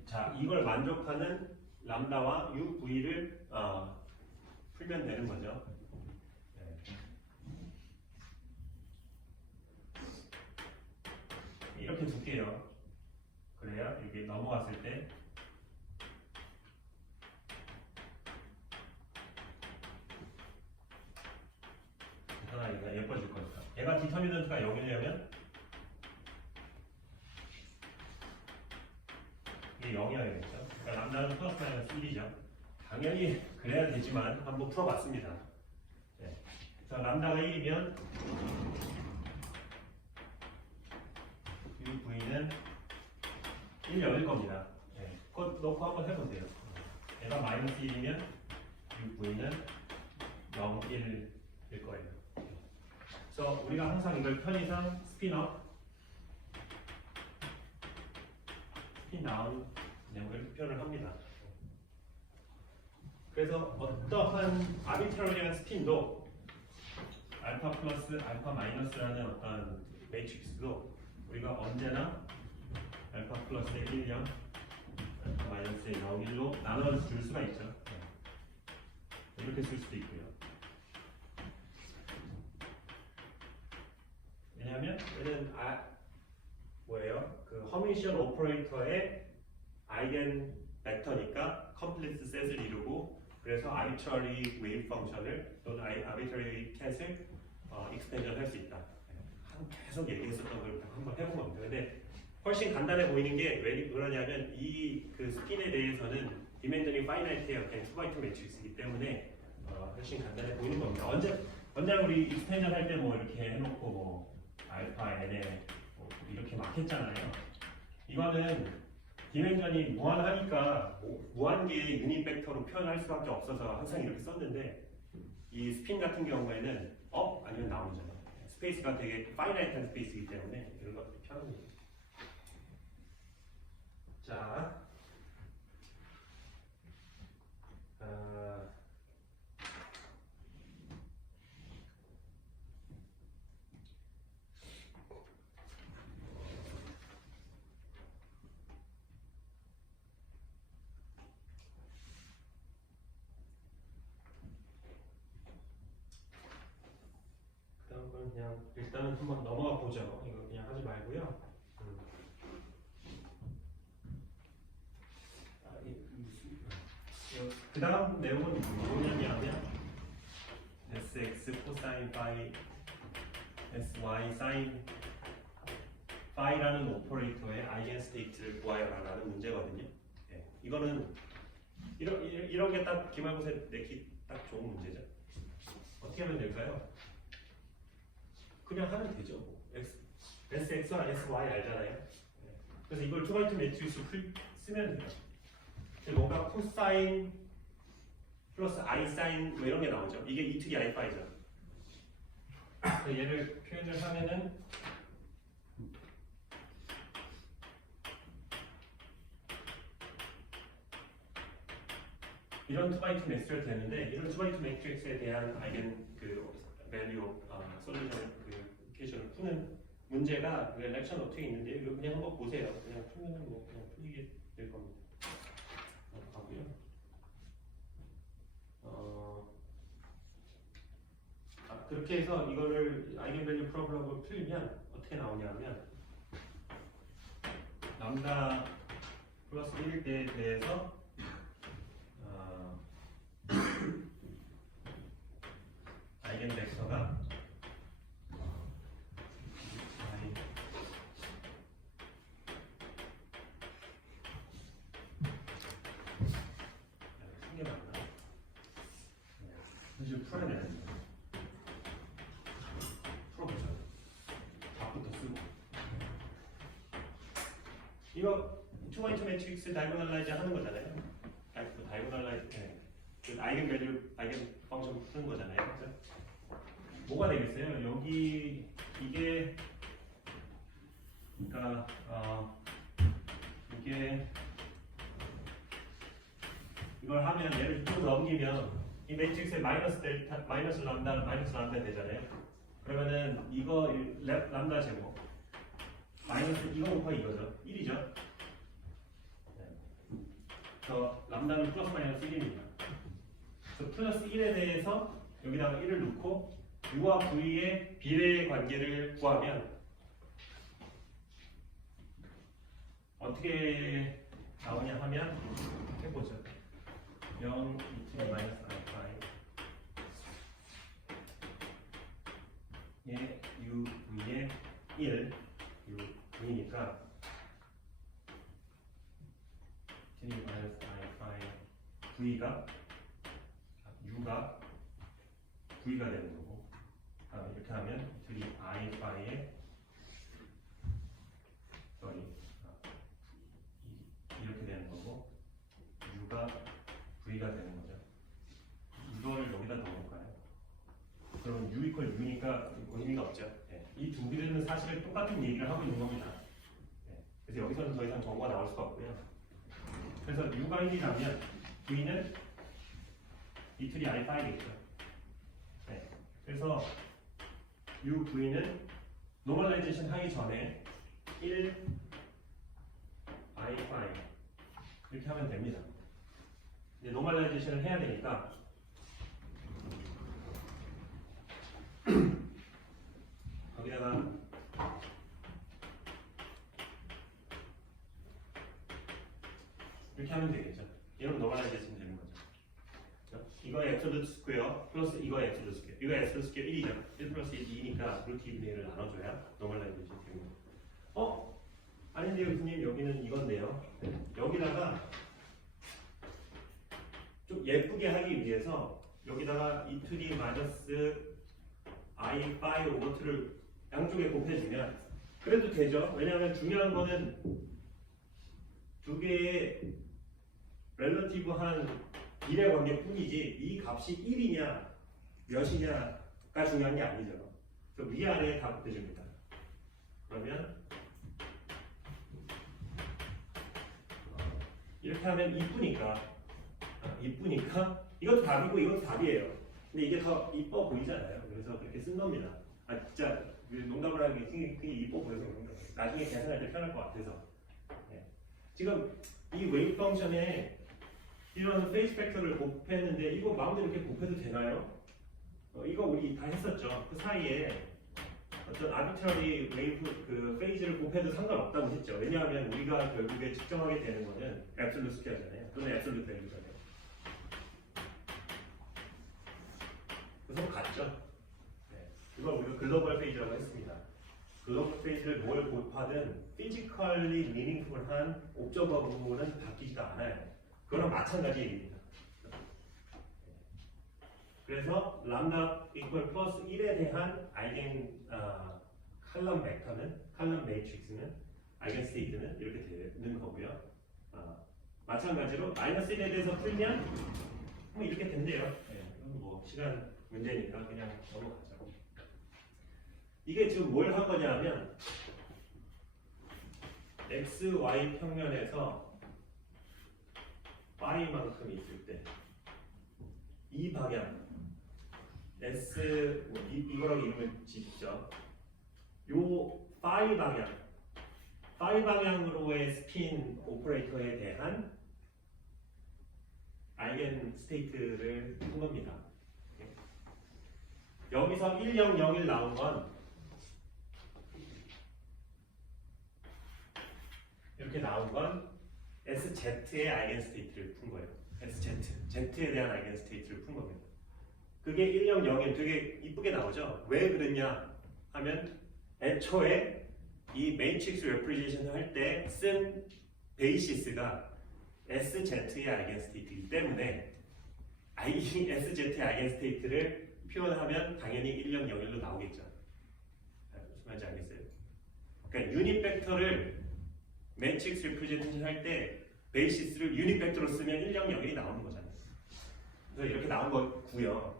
자, 이걸 만족하는 람다와 UV를 풀면 되는 거죠. 네. 이렇게 둘게요. 그래야 이게 넘어갔을 때 계산하기가 예뻐질 거니까. 얘가 디터미넌트가 0이려면 이게 0이어야겠죠. 그러니까 람다는 플러스 마이너스 1이죠. 당연히 그래야 되지만 한번 풀어봤습니다. 네. 그래서 람다가 1이면 UV는 1, 0일 겁니다. 네. 그거 놓고 한번 해보세요. 얘가 마이너스 1이면 UV는 0, 1일 거예요. 그래서 우리가 항상 이걸 편의상 스핀업, 스핀다운 내용을 표현을 합니다. 그래서 어떠한 아비트러리한 스핀도 알파 플러스 알파 마이너스라는 어떤 매트릭스도 우리가 언제나 알파 플러스의 1, 0, 알파 마이너스의 0, 1로 나눠줄 수가 있죠. 이렇게 쓸 수도 있고요. 왜냐하면 얘는 뭐예요? 그 허미션 오퍼레이터의 아이겐 벡터니까 컴플렉스 셋을 이루고 그래서 arbitrary wave 펑션을 또는 arbitrary cat을 익스텐션 할 수 있다. 계속 얘기했었던 걸 한번 해본 겁니다. 근데 훨씬 간단해 보이는 게 왜 그러냐면 이 그 스핀에 대해서는 디멘전이 파이나이트예요. 그냥 2x2 매트릭스이기 때문에 훨씬 간단해 보이는 겁니다. 언제 우리 익스텐션 할 때 뭐 이렇게 해놓고 뭐 알파 n에 뭐 이렇게 막 했잖아요. 이거는 디멘전이 무한하니까 무한계의 유닛 벡터로 표현할 수밖에 없어서 항상 이렇게 썼는데 이 스핀 같은 경우에는 업 아니면 다운이잖아요. 스페이스가 되게 파이나이트한 스페이스이기 때문에 이런 것들이 편합니다. 자, 그다음 건 그냥 일단은 한번 넘어가 보죠. 이거 그냥 하지 말고요. 그 다음 내용은 뭐냐면 sx 코사인 파이 sy 사인 파이라는 오퍼레이터의 아이겐 스테이트를 구하여라라는 문제거든요. 네, 이거는 이런 게 딱 기말고사 내기 딱 좋은 문제죠. 어떻게 하면 될까요? 그냥 하면 되죠. 뭐. sx와 sy 알잖아요. 네. 그래서 이걸 2x2 매트릭스 쓰면 돼요. 뭔가 코사인 플러스 i 사인 뭐 이런 게 나오죠. 이게 이특이 i 파이죠. 얘를 표현을 하면은 이런 2x2 매트릭스가 되는데 이런 2x2 매트릭스에 대한 아이겐 그 밸류 솔루션 그 이퀘이션을 푸는 문제가 렉션 어떻게 있는데 이거 그냥 한번 보세요. 그냥 풀면은 뭐 그냥 풀리게 될 겁니다. 하고요. 그렇게 해서 이거를 아이겐밸류 프로블럼을 풀면 어떻게 나오냐면 람다 플러스 1일 때에 대해서 아이겐 벡터가 사실 풀어야 되는데 풀어보자. 답부터 쓰고 이거 2x2 매트릭스 다이고널라이즈 하는 거잖아요. 다이고널라이즈 그 아이겐 밸류 아이겐 펑션 푸는 거잖아요. 그죠? 뭐가 되겠어요? 여기 이게 그러니까 이게 이걸 하면 얘를 쭉 넘기면 이 매트릭스의 마이너스 델타, 마이너스 람다 되잖아요. 그러면은 이거 람다 제곱 마이너스 이거 곱하기 이거죠. 1이죠. 저 람다는 플러스 마이너스 1입니다. 그 플러스 1에 대해서 여기다가 1을 넣고 u와 v의 비례의 관계를 구하면 어떻게 나오냐 하면 해보죠. 0, 2t 마이너스 알파 예, u, v의 1 u, v니까 t 마이너스 알파의 v가 u가 v가 되는 거고 이렇게 하면 t 알파의 이렇게 되는 거고 u가 v가 되는 거죠. 이거를 여기다 넣어볼까요? 그럼 u 이퀄 u니까 의미가 없죠. 네. 이 두 개는 사실 똑같은 얘기를 하고 있는 겁니다. 네. 그래서 여기서는 더 이상 정보가 나올 수가 없고요. 그래서 u가 1이라면 v는 이틀이 알파이겠죠. 네. 그래서 u, v는 노멀라이제이션 하기 전에 1 알파이 이렇게 하면 됩니다. 이제 노멀라이제이션을 해야 되니까 여기다가 이렇게 하면 되겠죠. 이런 노멀라이제이션 되는 거죠. 그렇죠? 이거의 앱솔루트 스퀘어 플러스 이거의 앱솔루트 스퀘어. 이거 앱솔루트 스퀘어 1이죠. 1 플러스 1이 2니까 루트 2분의 1을 나눠줘야 노멀라이제이션 되는 거죠. 아닌데요, 교수님. 여기는 이건데요. 여기다가 좀 예쁘게 하기 위해서 여기다가 E2D 마이너스 I5 오버 2를 양쪽에 곱해주면 그래도 되죠. 왜냐하면 중요한 거는 두 개의 렐러티브한 비례 관계뿐이지 이 값이 1이냐 몇이냐가 중요한 게 아니죠. 그래서 위아래에 다 곱해줍니다. 그러면 이렇게 하면 이쁘니까 이것도 답이고 이것도 답이에요. 근데 이게 더 이뻐 보이잖아요. 그래서 그렇게 쓴 겁니다. 진짜 농담을 하기 굉장히 이뻐 보여서 그런 거예요. 나중에 계산할 때 편할 것 같아서. 네. 지금 이 웨이브 펑션에 이런 페이스 팩터를 곱했는데 이거 마음대로 이렇게 곱해도 되나요? 이거 우리 다 했었죠. 그 사이에 어떤 아비트러리 웨이브 그 페이즈를 곱해도 상관없다고 했죠. 왜냐하면 우리가 결국에 측정하게 되는 거는 앱솔루트 스퀘어잖아요. 또는 앱솔루트 밸류잖아요. 그래서 같죠. 네. 이걸 우리가 글로벌 페이지라고 했습니다. 글로벌 페이지를 뭘 곱하든 피지컬리 미닝풀한 옵저버 부분은 바뀌지도 않아요. 그거랑 마찬가지 얘기입니다. 그래서 람다 이퀄 플러스 1에 대한 아이겐 칼럼 벡터는 칼럼 매트릭스는 아이겐 스테이트는 이렇게 되는 거고요. 마찬가지로 마이너스 1에 대해서 풀면 뭐 이렇게 된대요. 네, 뭐 시간 문제니까 그냥 넘어가죠. 이게 지금 뭘 한 거냐면 x, y 평면에서 파이만큼 있을 때 이 방향 S 이거라고 이름을 지시죠. 요 파이 방향으로의 스핀 오퍼레이터에 대한 아이겐 스테이트를 푼 겁니다. 여기서 1001 나온 건 이렇게 나온 건 SZ의 아이겐 스테이트를 푼 거예요. Z에 대한 아이겐 스테이트를 푼 겁니다. 그게 1001 되게 이쁘게 나오죠. 왜 그랬냐 하면 애초에 이 매트릭스 레프리제이션을 할 때 쓴 베이시스가 SZ의 아이겐 스테이트이기 때문에 SZ의 아이겐 스테이트를 표현하면 당연히 1001로 나오겠죠. 무슨 말인지 알겠어요? 그러니까 유닛 벡터를 매트릭스 레프리제이션 할 때 베이시스를 유닛 벡터로 쓰면 1001이 나오는 거잖아요. 그래서 이렇게 나온 거고요.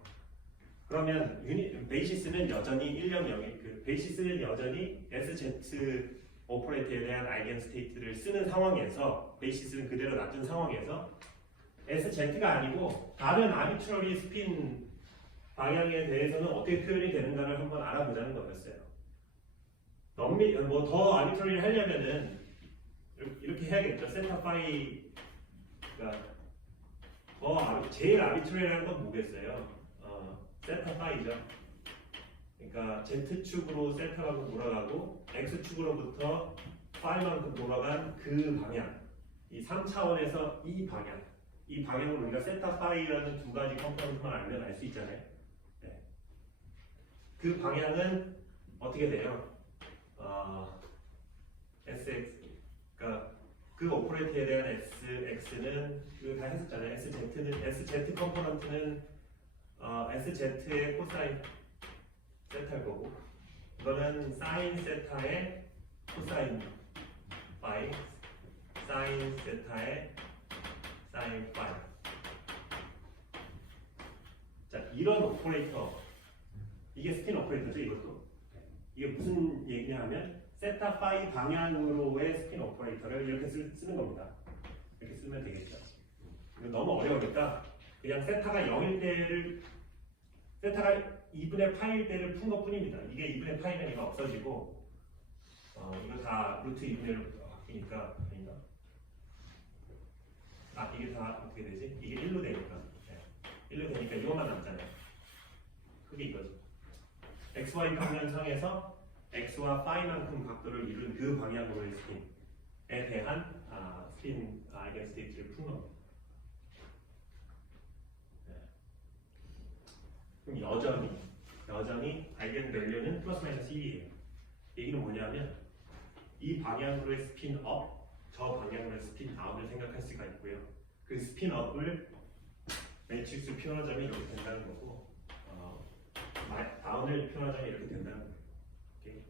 그러면 베이시스는 여전히 1001, 그 베이시스는 여전히 SZ 오퍼레이터에 대한 아이겐 스테이트를 쓰는 상황에서 베이시스는 그대로 놔둔 상황에서 SZ가 아니고 다른 아비트러리 스핀 방향에 대해서는 어떻게 표현이 되는가를 한번 알아보자는 거였어요. 뭐 더 아비트러리를 하려면은 이렇게 해야겠죠. 세타 파이가 제일 아비트러리라는 건 뭐겠어요? 세타 파이죠. 그러니까 Z축으로 세타만큼 돌아가고 X축으로부터 파이만큼 돌아간 그 방향, 이 3차원에서 이 방향을 우리가 세타 파이라는 두 가지 컴포넌트만 알면 알 수 있잖아요. 네. 그 방향은 어떻게 돼요? SX 그러니까 그 오퍼레이터에 대한 SX는 그거 다 했었잖아요. SZ 컴포넌트는 SZ의 코사인 세타일 거고 이거는 사인 세타의 코사인 파이 사인 세타의 사인 파이. 자, 이런 오퍼레이터 이게 스핀 오퍼레이터죠. 이것도 이게 무슨 얘기냐 하면 세타 파이 방향으로의 스핀 오퍼레이터를 이렇게 쓰는 겁니다. 이렇게 쓰면 되겠죠. 이거 너무 어려우니까 그냥 세타가 0일 때를 세타가 2분의 파일 때를 푼 것 뿐입니다. 이게 2분의 파이면 이거 없어지고 이거 다 루트 2분의 1로 바뀌니까 이게 다 어떻게 되지? 이게 1로 되니까 1로 되니까 이것만 남잖아요. 그게 이거죠. XY 평면상에서 x와 phi만큼 각도를 이룬 그 방향으로의 스핀에 대한 스핀 아이겐스테이트를 푼 겁니다. 네. 그럼 여전히 아이겐 밸류는 플러스 마이너스 1이에요. 얘기는 뭐냐면 이 방향으로의 스핀 업, 저 방향으로의 스핀 다운을 생각할 수가 있고요. 그 스핀 업을 매트릭스 표현하자면 이렇게 된다는 거고, 다운을 표현하자면 이렇게 된다는 거예요. 오케이?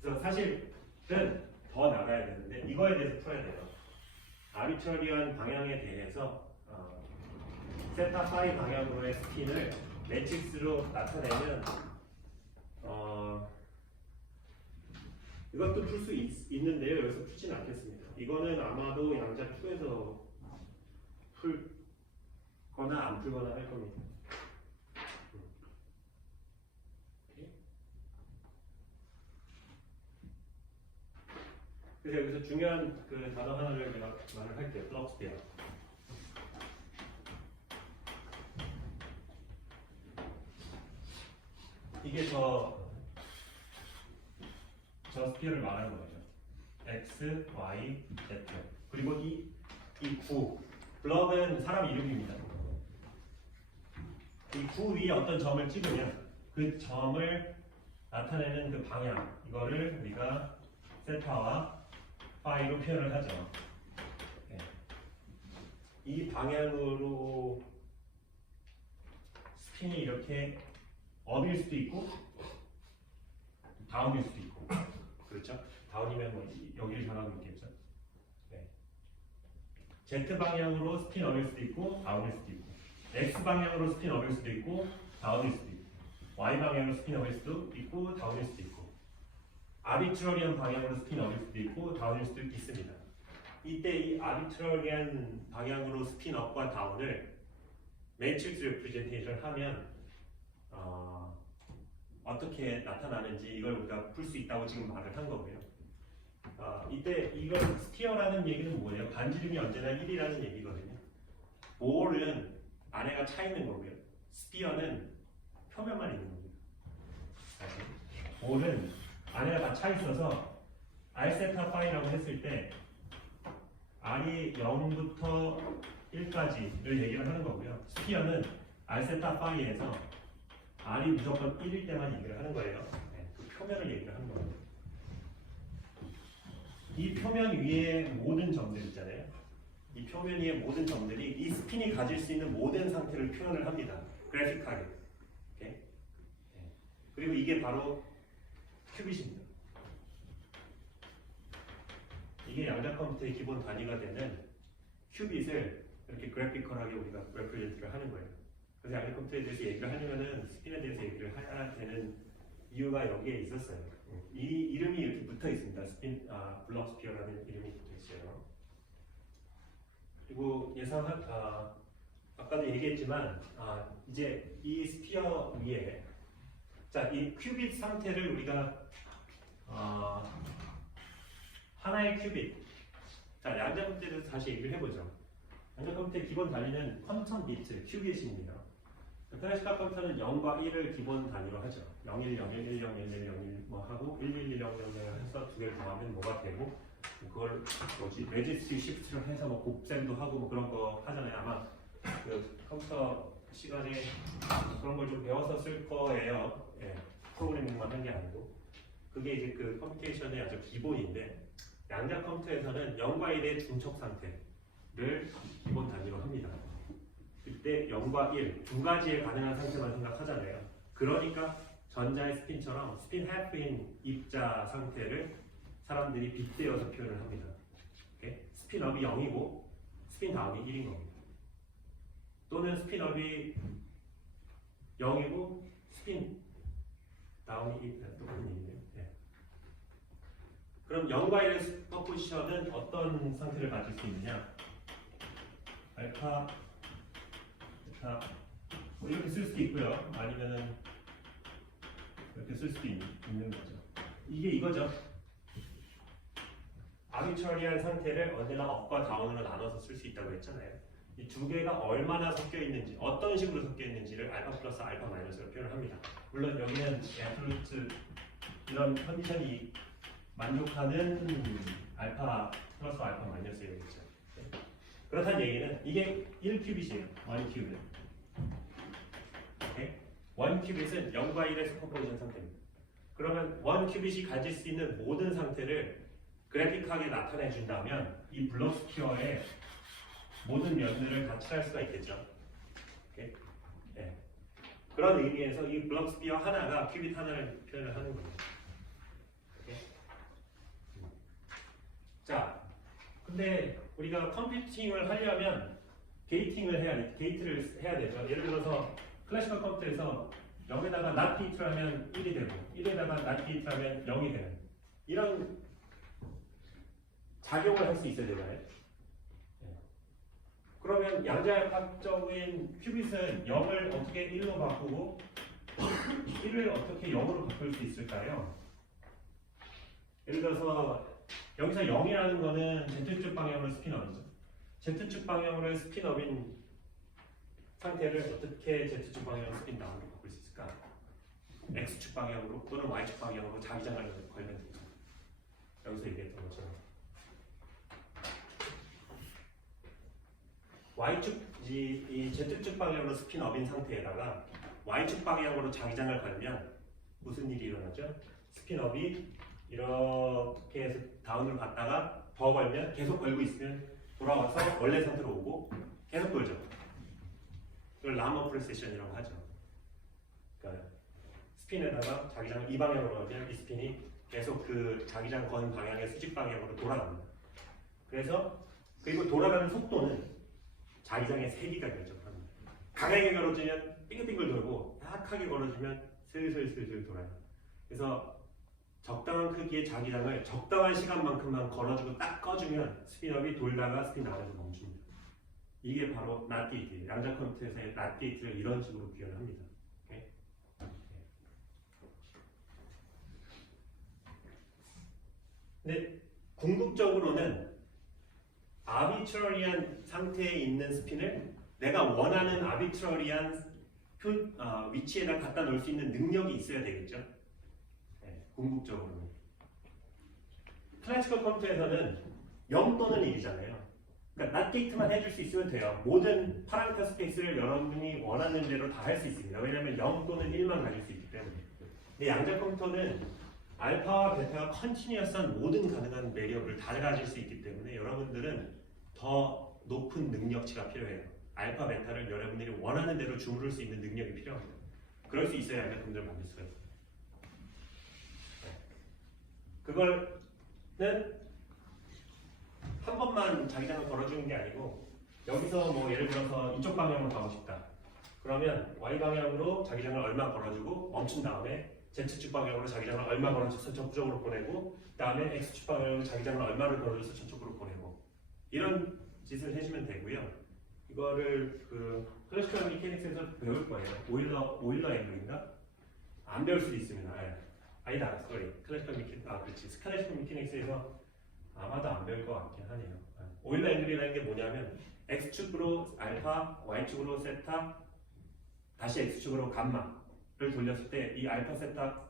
그래서 사실은 더 나가야 되는데 이거에 대해서 풀어야 돼요. 아비트러리한 방향에 대해서 세타 파이 방향으로의 스핀을 매트릭스로 나타내면 이것도 풀 수 있는데요. 여기서 풀지는 않겠습니다. 이거는 아마도 양자 2에서 풀거나 안 풀거나 할 겁니다. 그래서 여기서 중요한 그 단어 하나를 제가 말을 할게요. 플럭스피어. 이게 저 스피어를 말하는 거죠. X, Y, Z. 그리고 이 9. 블럭은 사람 이름입니다. 이 9 위에 어떤 점을 찍으면 그 점을 나타내는 그 방향, 이거를 우리가 세타와 파이로 표현을 하죠. 네. 이 방향으로 스핀이 이렇게 업일 수도 있고 다운일 수도 있고, 그렇죠? 다운이면 뭐 여기를 향하고 있겠죠. 네. Z 방향으로 스핀 업일 수도 있고 다운일 수도 있고, X 방향으로 스핀 업일 수도 있고 다운일 수도 있고, Y 방향으로 스핀 업일 수도 있고 다운일 수도 있고, 아비트러리한 방향으로 스핀 업일 수도 있고 다운일 수도 있습니다. 이때 이 아비트러리한 방향으로 스핀 업과 다운을 매트릭스 레프레젠테이션 하면 어떻게 나타나는지 이걸 우리가 풀 수 있다고 지금 말을 한 거고요. 이때 이걸 스피어라는 얘기는 뭐예요? 반지름이 언제나 1이라는 얘기거든요. 볼은 안에가 차 있는 거고요. 스피어는 표면만 있는 겁니다. 볼은 안에가 다 차 있어서 R 세타 파이라고 했을 때 R이 0부터 1까지를 얘기를 하는 거고요. 스피어는 R 세타 파이에서 R이 무조건 1일 때만 얘기를 하는 거예요. 네, 그 표면을 얘기를 하는 거예요. 이 표면 위에 모든 점들 있잖아요. 이 표면 위에 모든 점들이 이 스핀이 가질 수 있는 모든 상태를 표현을 합니다. 그래픽하게. 오케이? 네. 그리고 이게 바로 큐빗입니다. 이게 양자 컴퓨터의 기본 단위가 되는 큐빗을 이렇게 그래피컬하게 우리가 레프레젠트를 하는 거예요. 그래서 양자 컴퓨터에 대해서 얘기를 하려면은 스핀에 대해서 얘기를 해야 되는 이유가 여기에 있었어요. 이 이름이 이렇게 붙어 있습니다. 스핀, 블럭 스피어라는 이름이 붙어 있어요. 그리고 아까도 얘기했지만 이제 이 스피어 위에 이 큐빗 상태를 우리가 하나의 큐빗. 양자 컴퓨터에 대해서 다시 얘기를 해보죠. 양자 컴퓨터의 기본 단위는 퀀텀 비트, 큐빗입니다. 클래시컬 컴퓨터는 0과 1을 기본 단위로 하죠. 01, 01, 10, 11, 01 뭐 하고 11, 10, 0 해서 두 개를 더하면 뭐가 되고, 그걸 레지스트 시프트를 해서 뭐 곱셈도 하고 뭐 그런 거 하잖아요. 아마 그 컴퓨터 시간에 그런 걸 좀 배워서 쓸 거예요. 예, 프로그래밍만 한 게 아니고. 그게 이제 그 컴퓨테이션의 아주 기본인데, 양자 컴퓨터에서는 0과 1의 중첩 상태를 기본 단위로 합니다. 그때 0과 1 두 가지의 가능한 상태만 생각하잖아요. 그러니까 전자의 스핀처럼 스핀 해프인 입자 상태를 사람들이 빗대어서 표현을 합니다. 오케이? 스핀업이 0이고 스핀 다운이 1인 겁니다. 또는 스핀업이 0이고 스핀 다운이 1, 똑같은 얘기네요. 네. 그럼 0과 1의 슈퍼포지션은 어떤 상태를 가질 수 있느냐? 알파 뭐 이렇게 쓸 수도 있고요. 아니면은 이렇게 쓸 수도 있는 거죠. 이게 이거죠. 아비트러리한 상태를 언제나 업과 다운으로 나눠서 쓸 수 있다고 했잖아요. 이 두 개가 얼마나 섞여 있는지, 어떤 식으로 섞여 있는지를 알파 플러스 알파 마이너스로 표현을 합니다. 물론 여기는 애플루트 이런 컨디션이 만족하는 알파 플러스 알파 마이너스겠죠. 그렇다는 얘기는 이게 1큐빗이에요. 1큐빗. 오케이? 1큐빗은 0과 1의 슈퍼포지션 상태입니다. 그러면 1큐빗이 가질 수 있는 모든 상태를 그래픽하게 나타내 준다면 이 블록 스퀘어의 모든 면들을 다 칠할 수가 있겠죠. 오케이? 네. 그런 의미에서 이 블록 스퀘어 하나가 큐빗 하나를 표현을 하는 거예요. 오케이? 자, 근데 우리가 컴퓨팅을 하려면 게이트를 해야 되죠. 예를 들어서 클래시컬 컴퓨터에서 0에다가 not 게이트를 하면 1이 되고 1에다가 not 게이트를 하면 0이 되는 이런 작용을 할 수 있어야 되잖아요. 네. 그러면 양자역학적인 큐빗은 0을 어떻게 1로 바꾸고 1을 어떻게 0으로 바꿀 수 있을까요? 예를 들어서 여기서 0이라는 거는 Z축 방향으로 스피너이죠. Z축 방향으로 스피너인 상태를 어떻게 Z축 방향으로 스피너로 바꿀 수 있을까? X축 방향으로 또는 Y축 방향으로 자기장을 걸면 되죠. 여기서 얘기했던 것처럼 Y축, 이 Z축 방향으로 스피너인 상태에다가 Y축 방향으로 자기장을 걸면 무슨 일이 일어나죠? 스피너이 이렇게 해서 다운을 받다가 더 걸면 계속 걸고 있으면 돌아와서 원래 상태로 오고 계속 걸죠. 이걸 라머 프레세션이라고 하죠. 그러니까 스핀에다가 자기장을 이 방향으로 하면 이 스핀이 계속 그 자기장 건 방향의 수직 방향으로 돌아갑니다. 그리고 돌아가는 속도는 자기장의 세기가 결정합니다. 강하게 걸어주면 빙글빙글 돌고 약하게 걸어주면 슬슬슬슬 돌아요. 그래서 적당한 크기의 자기장을 적당한 시간만큼만 걸어주고 딱 꺼주면 스피너이 돌다가 스핀 안에서 멈춥니다. 이게 바로 not gate, 양자 컴퓨터에서의 not gate를 이런 식으로 구현을 합니다. 오케이? 근데 궁극적으로는 arbitrary한 상태에 있는 스핀을 내가 원하는 arbitrary한 위치에다 갖다 놓을 수 있는 능력이 있어야 되겠죠. 궁극적으로는 클래시컬 컴퓨터에서는 0 또는 1이잖아요. 그러니까 not gate만 해줄 수 있으면 돼요. 모든 파라미터 스페이스를 여러분이 원하는 대로 다 할 수 있습니다. 왜냐하면 0 또는 1만 가질 수 있기 때문에. 근데 양자 컴퓨터는 알파와 베타가 컨티뉴어스한 모든 가능한 매력을 다 가질 수 있기 때문에 여러분들은 더 높은 능력치가 필요해요. 알파, 베타를 여러분들이 원하는 대로 주무를 수 있는 능력이 필요합니다. 그럴 수 있어야 양자 컴퓨터를 만들 수가 있어요. 그걸는 한 번만 자기장을 걸어주는 게 아니고 여기서 뭐 예를 들어서 이쪽 방향으로 가고 싶다. 그러면 Y 방향으로 자기장을 얼마 걸어주고 멈춘 다음에 Z축 방향으로 자기장을 얼마 걸어줘서 저쪽으로 보내고 그 다음에 X축 방향으로 자기장을 얼마를 걸어줘서 저쪽으로 보내고 이런 짓을 해주면 되고요. 이거를 그 클래시컬 미케닉스에서 배울 거예요. 오일러 앵글인가? 안 배울 수도 있습니다. 네. 아니다, sorry. 클래시컬 미케닉스, 그렇지. 클래시컬 미케닉스에서 아마도 안 배울 것 같긴 하네요. 오일러 앵글이라는 게 뭐냐면 X축으로 알파, Y축으로 세타, 다시 X축으로 감마를 돌렸을 때 이 알파, 세타,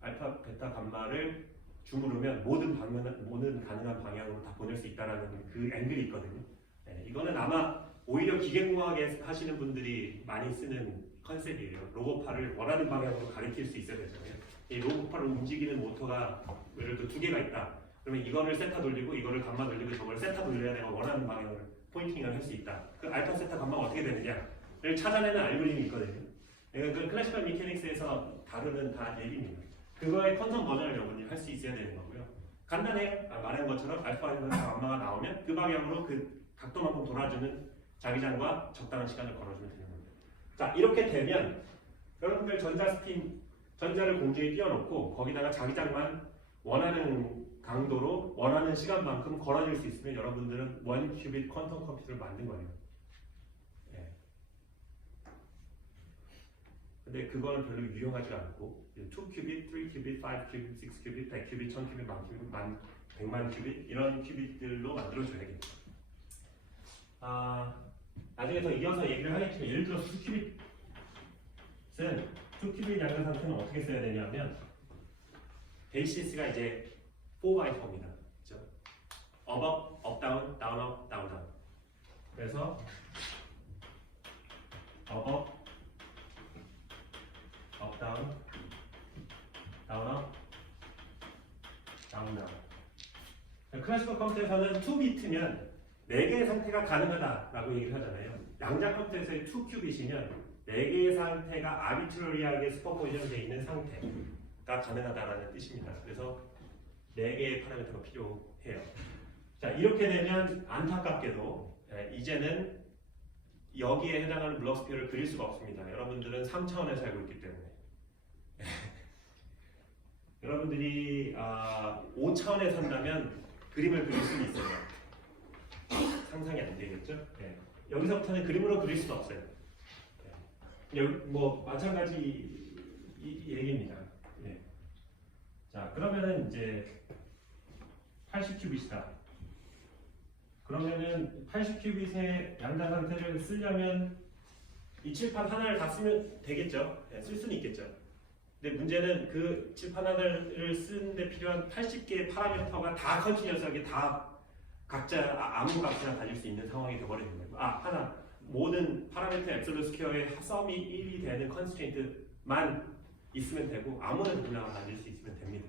알파, 베타, 감마를 주무르면 모든 가능한 방향으로 다 보낼 수 있다는 그 앵글이 있거든요. 네, 이거는 아마 오히려 기계공학에 하시는 분들이 많이 쓰는 컨셉이에요. 로봇파를 원하는 방향으로 가리킬 수 있어야 되잖아요. 이 로봇파를 움직이는 모터가 예를 들어 두 개가 있다. 그러면 이거를 세타 돌리고 이거를 감마 돌리고 저걸 세타 돌려야 내가 원하는 방향을 포인팅을 할 수 있다. 그 알파, 세타, 감마가 어떻게 되느냐를 찾아내는 알고리즘이 있거든요. 그 클래시컬 미케닉스에서 다루는 다 얘기입니다. 그거의 컨텀 버전을 여러분이 할 수 있어야 되는 거고요. 간단해요. 말한 것처럼 알파와 감마가 나오면 그 방향으로 그 각도만큼 돌아주는 자기장과 적당한 시간을 걸어주면 되는 겁니다. 자, 이렇게 되면 여러분들 전자를 공중에 띄워놓고 거기다가 자기장만 원하는 강도로 원하는 시간만큼 걸어줄 수 있으면 여러분들은 1큐빗 퀀텀 컴퓨터를 만든 거예요. 예. 근데 그거는 별로 유용하지가 않고 2큐빗, 3큐빗, 5큐빗, 6큐빗, 100큐빗, 1000큐빗, 10,000큐빗, 100만 큐빗 이런 큐빗들로 만들어줘야겠죠. 나중에 더 이어서 얘기를 하겠지만 예를 들어서 2큐빗은 2큐빗 양자 상태는 어떻게 써야 되냐면 베이시스가 이제 4x4입니다. 그렇죠? up, up, down, down, up, down, down. 그래서 up, up, up, down, down, up, down, down. 클래시컬 컴퓨터에서는 2비트면 4개의 상태가 가능하다라고 얘기를 하잖아요. 양자 컴퓨터에서의 2큐빗이면 4개의 상태가 아비트러리하게 슈퍼포지션 되어 있는 상태가 가능하다라는 뜻입니다. 그래서 4개의 파라미터가 필요해요. 자, 이렇게 되면 안타깝게도 이제는 여기에 해당하는 블록 스피어를 그릴 수가 없습니다. 여러분들은 3차원에 살고 있기 때문에. 여러분들이 5차원에 산다면 그림을 그릴 수는 있어요. 상상이 안 되겠죠? 네. 여기서부터는 그림으로 그릴 수는 없어요. 네. 뭐 마찬가지 얘기입니다. 네. 자, 그러면은 이제 80큐빗이다. 그러면은 80큐빗의 양자 상태를 쓰려면 이 칠판 하나를 다 쓰면 되겠죠? 네, 쓸 수는 있겠죠. 근데 문제는 그 칠판 하나를 쓰는데 필요한 80개의 파라미터가 다 컨티뉴어스하게 다 각자 아무 값이나 가질 수 있는 상황이 되어버리는 거예요. 하나 모든 파라미터 앱솔루트 스퀘어의 썸이 1이 되는 컨스트레인트만 있으면 되고 아무나 누구나 가질 수 있으면 됩니다.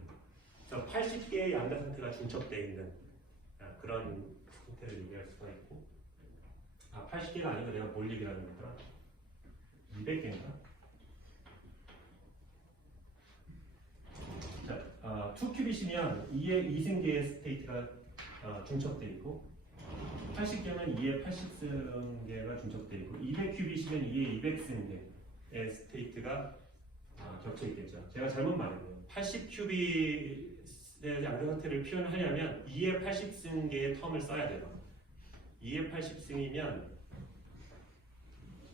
그래서 80개의 양자 상태가 중첩되어 있는 그런 상태를 얘기할 수가 있고 80개가 아니고 내가 뭘 얘기하는 거더라? 200개인가? 자, 2큐빗이면 2의 2승계의 스테이트가 중첩되어 있고 80개면 2의 80승계가 중첩되어 있고 200큐빗이면 2의 200승계의 스테이트가 겹쳐 있겠죠. 제가 잘못 말했네요. 80큐빗의 양자 상태를 표현하려면 2의 80승계의 텀을 써야 돼요. 2의 80승이면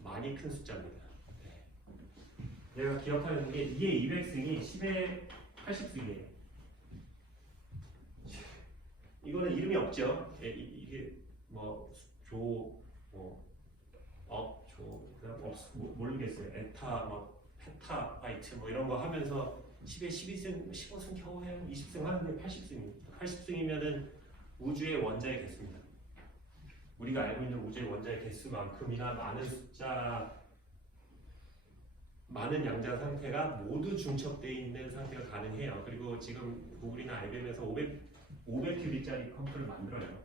많이 큰 숫자입니다. 내가 기억하는 게 2의 200승이 10의 80승이에요. 이거는 이름이 없죠. 이게 뭐 조, 뭐 업, 조, 그다음 모르겠어요. 에타, 뭐 페타 바이트 뭐 이런 거 하면서 10에 12승, 15승 겨우 해요. 20승 하는데 80승입니다. 80승이면은 우주의 원자의 개수입니다. 우리가 알고 있는 우주의 원자의 개수만큼이나 많은 숫자, 많은 양자 상태가 모두 중첩되어 있는 상태가 가능해요. 그리고 지금 구글이나 IBM에서 500큐빗짜리 컴퓨터를 만들어요.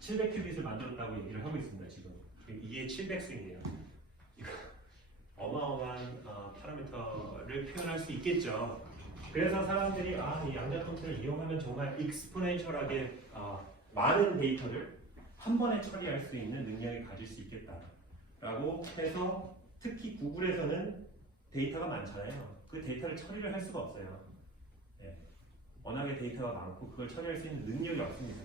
700큐빗을 만들었다고 얘기를 하고 있습니다. 지금 이게 700승이에요. 어마어마한 파라미터를 표현할 수 있겠죠. 그래서 사람들이 이 양자 컴퓨터를 이용하면 정말 익스포넨셜하게 많은 데이터를 한 번에 처리할 수 있는 능력을 가질 수 있겠다라고 해서 특히 구글에서는 데이터가 많잖아요. 그 데이터를 처리를 할 수가 없어요. 네. 워낙에 데이터가 많고 그걸 처리할 수 있는 능력이 없습니다.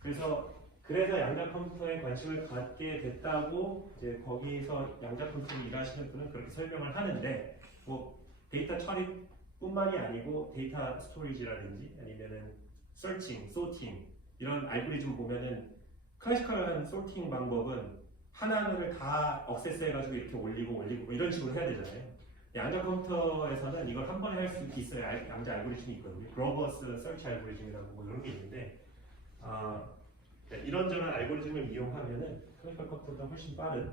그래서 양자 컴퓨터에 관심을 갖게 됐다고 이제 거기서 양자 컴퓨터로 일하시는 분은 그렇게 설명을 하는데 뭐 데이터 처리뿐만이 아니고 데이터 스토리지라든지 아니면은 서칭, 소팅 이런 알고리즘 보면은 클래시컬한 소팅 방법은 하나를 다 억세스해가지고 이렇게 올리고 뭐 이런 식으로 해야 되잖아요. 양자 컴퓨터에서는 이걸 한 번에 할 수 있어요. 양자 알고리즘이 있거든요. 그로버스 서치 알고리즘이라고 뭐 이런 게 있는데 이런저런 알고리즘을 이용하면은 클래시컬 컴퓨터보다 훨씬 빠른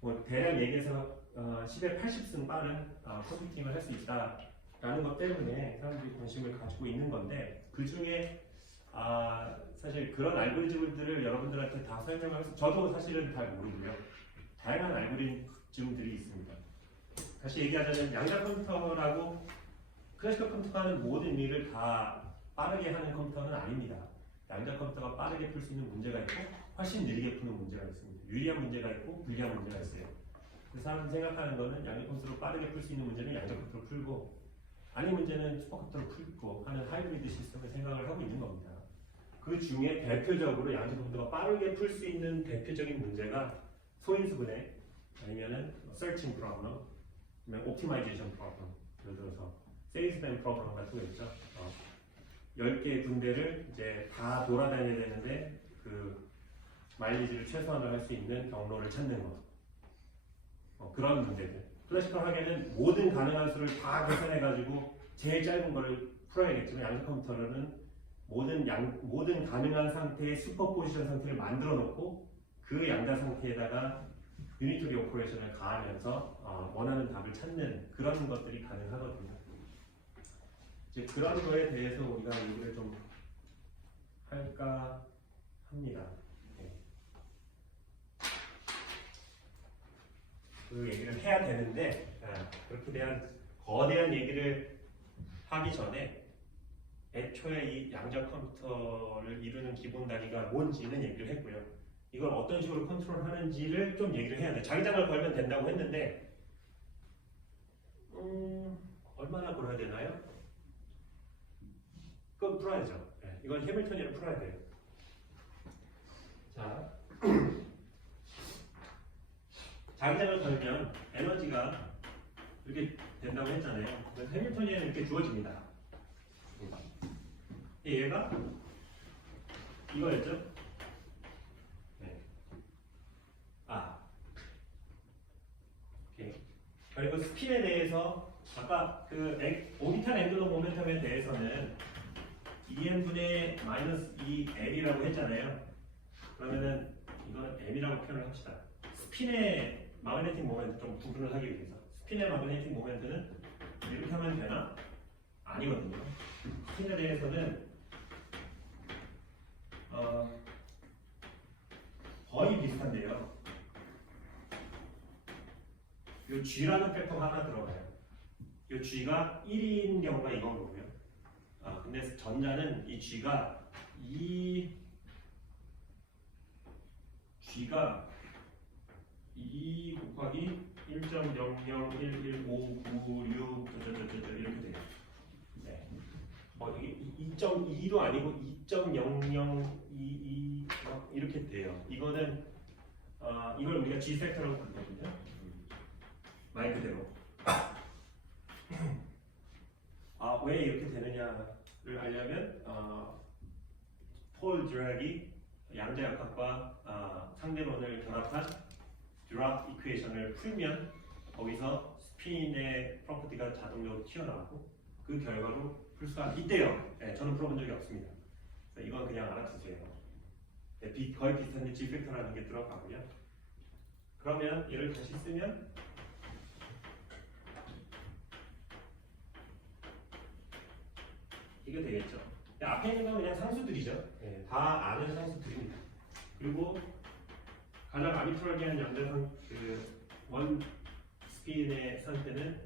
뭐 대략 얘기해서 10에 80승 빠른 컴퓨팅을 할 수 있다라는 것 때문에 사람들이 관심을 가지고 있는 건데 그 중에 사실 그런 알고리즘들을 여러분들한테 다 설명하면서 저도 사실은 잘 모르고요. 다양한 알고리즘들이 있습니다. 다시 얘기하자면 양자 컴퓨터라고 클래시컬 컴퓨터가 하는 모든 일을 다 빠르게 하는 컴퓨터는 아닙니다. 양자 컴퓨터가 빠르게 풀 수 있는 문제가 있고 훨씬 느리게 푸는 문제가 있습니다. 유리한 문제가 있고 불리한 문제가 있어요. 그래서 사람들이 생각하는 거는 양자 컴퓨터로 빠르게 풀 수 있는 문제는 양자 컴퓨터로 풀고 아닌 문제는 슈퍼컴퓨터로 풀고 하는 하이브리드 시스템을 생각을 하고 있는 겁니다. 그 중에 대표적으로 양자 컴퓨터가 빠르게 풀 수 있는 대표적인 문제가 소인수분해 아니면은 searching problem, optimization problem, 예를 들어서 salesman problem 같은 거 있죠. 10개의 군대를 이제 다 돌아다녀야 되는데 그 마일리지를 최소한으로 할 수 있는 경로를 찾는 거. 그런 문제들. 클래시컬하게는 모든 가능한 수를 다 계산해가지고 제일 짧은 걸 풀어야겠지만 양자 컴퓨터로는 모든 가능한 상태의 슈퍼포지션 상태를 만들어 놓고 그 양자 상태에다가 유니터리 오퍼레이션을 가하면서 원하는 답을 찾는 그런 것들이 가능하거든요. 이제 그런 거에 대해서 우리가 얘기를 좀 할까 합니다. 네. 그 얘기를 해야 되는데 그렇게 대한 거대한 얘기를 하기 전에 애초에 이 양자 컴퓨터를 이루는 기본 단위가 뭔지는 얘기를 했고요. 이걸 어떤 식으로 컨트롤하는지를 좀 얘기를 해야 돼. 자기장을 걸면 된다고 했는데 얼마나 걸어야 되나요? 그건 풀어야죠. 네, 이건 해밀턴이랑 풀어야 돼요. 자, 자기장을 걸면 에너지가 이렇게 된다고 했잖아요. 그래서 해밀턴이는 이렇게 주어집니다. 얘가 이거였죠? 네. 오케이. 그리고 스핀에 대해서 아까 그 오비탈 앵글러 모멘텀에 대해서는 EM분의 마이너스 2L이라고 했잖아요. 그러면은 이거는 M이라고 표현을 합시다. 스핀의 마그네틱 모멘트 좀 구분을 하기 위해서 스핀의 마그네틱 모멘트는 이렇게 하면 되나? 아니거든요. 스핀에 대해서는 거의 비슷한데요. 이 G라는 팩터가 하나 들어가요. 이 G가 1인 경우가 이건 거고요. 근데 전자는 이 G가 G가 2 곱하기 1.00115996 이렇게 돼요. 네. 이게 2.2도 아니고 2.0022 이렇게 돼요. 이거는 이걸 우리가 G 팩터라고 부르거든요. 말 그대로. 왜 이렇게 되느냐를 알려면 폴 드락이 양자역학과 상대론을 결합한 드락 이퀘이션을 풀면 거기서 스핀의 프로퍼티가 자동적으로 튀어나오고 그 결과로 풀 수가 있대요. 네, 저는 풀어본 적이 없습니다. 이건 그냥 알아두세요. 네, 거의 비슷한데 G 팩터라는 게 들어가고요. 그러면 얘를 다시 쓰면 이게 되겠죠. 앞에 있는 건 그냥 상수들이죠. 네, 다 아는 상수들입니다. 그리고 가장 아비트럴리한 양자상 원 스핀의 상태는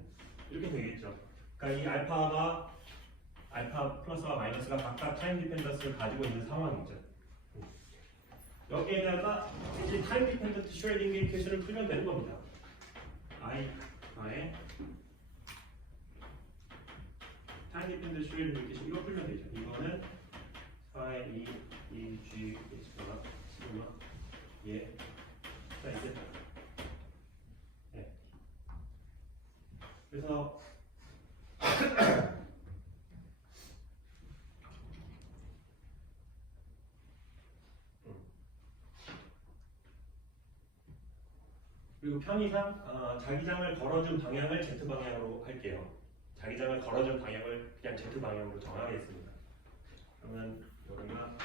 이렇게 되겠죠. 그러니까 이 알파 플러스와 마이너스가 각각 타임 디펜던스를 가지고 있는 상황이죠. 여기에다가 이제 타임 디펜던트 슈레딩 이퀘이션을 풀면 되는 겁니다. i의 타임 디펜던트 슈레딩 이퀘이션 이거 풀면 되죠. 이거는 4의 2 G H가 시그마 자 이제 네. 그래서 그리고 편의상 자기장을 걸어준 방향을 Z 방향으로 할게요. 자기장을 걸어준 방향을 그냥 Z 방향으로 정하겠습니다. 그러면 여기가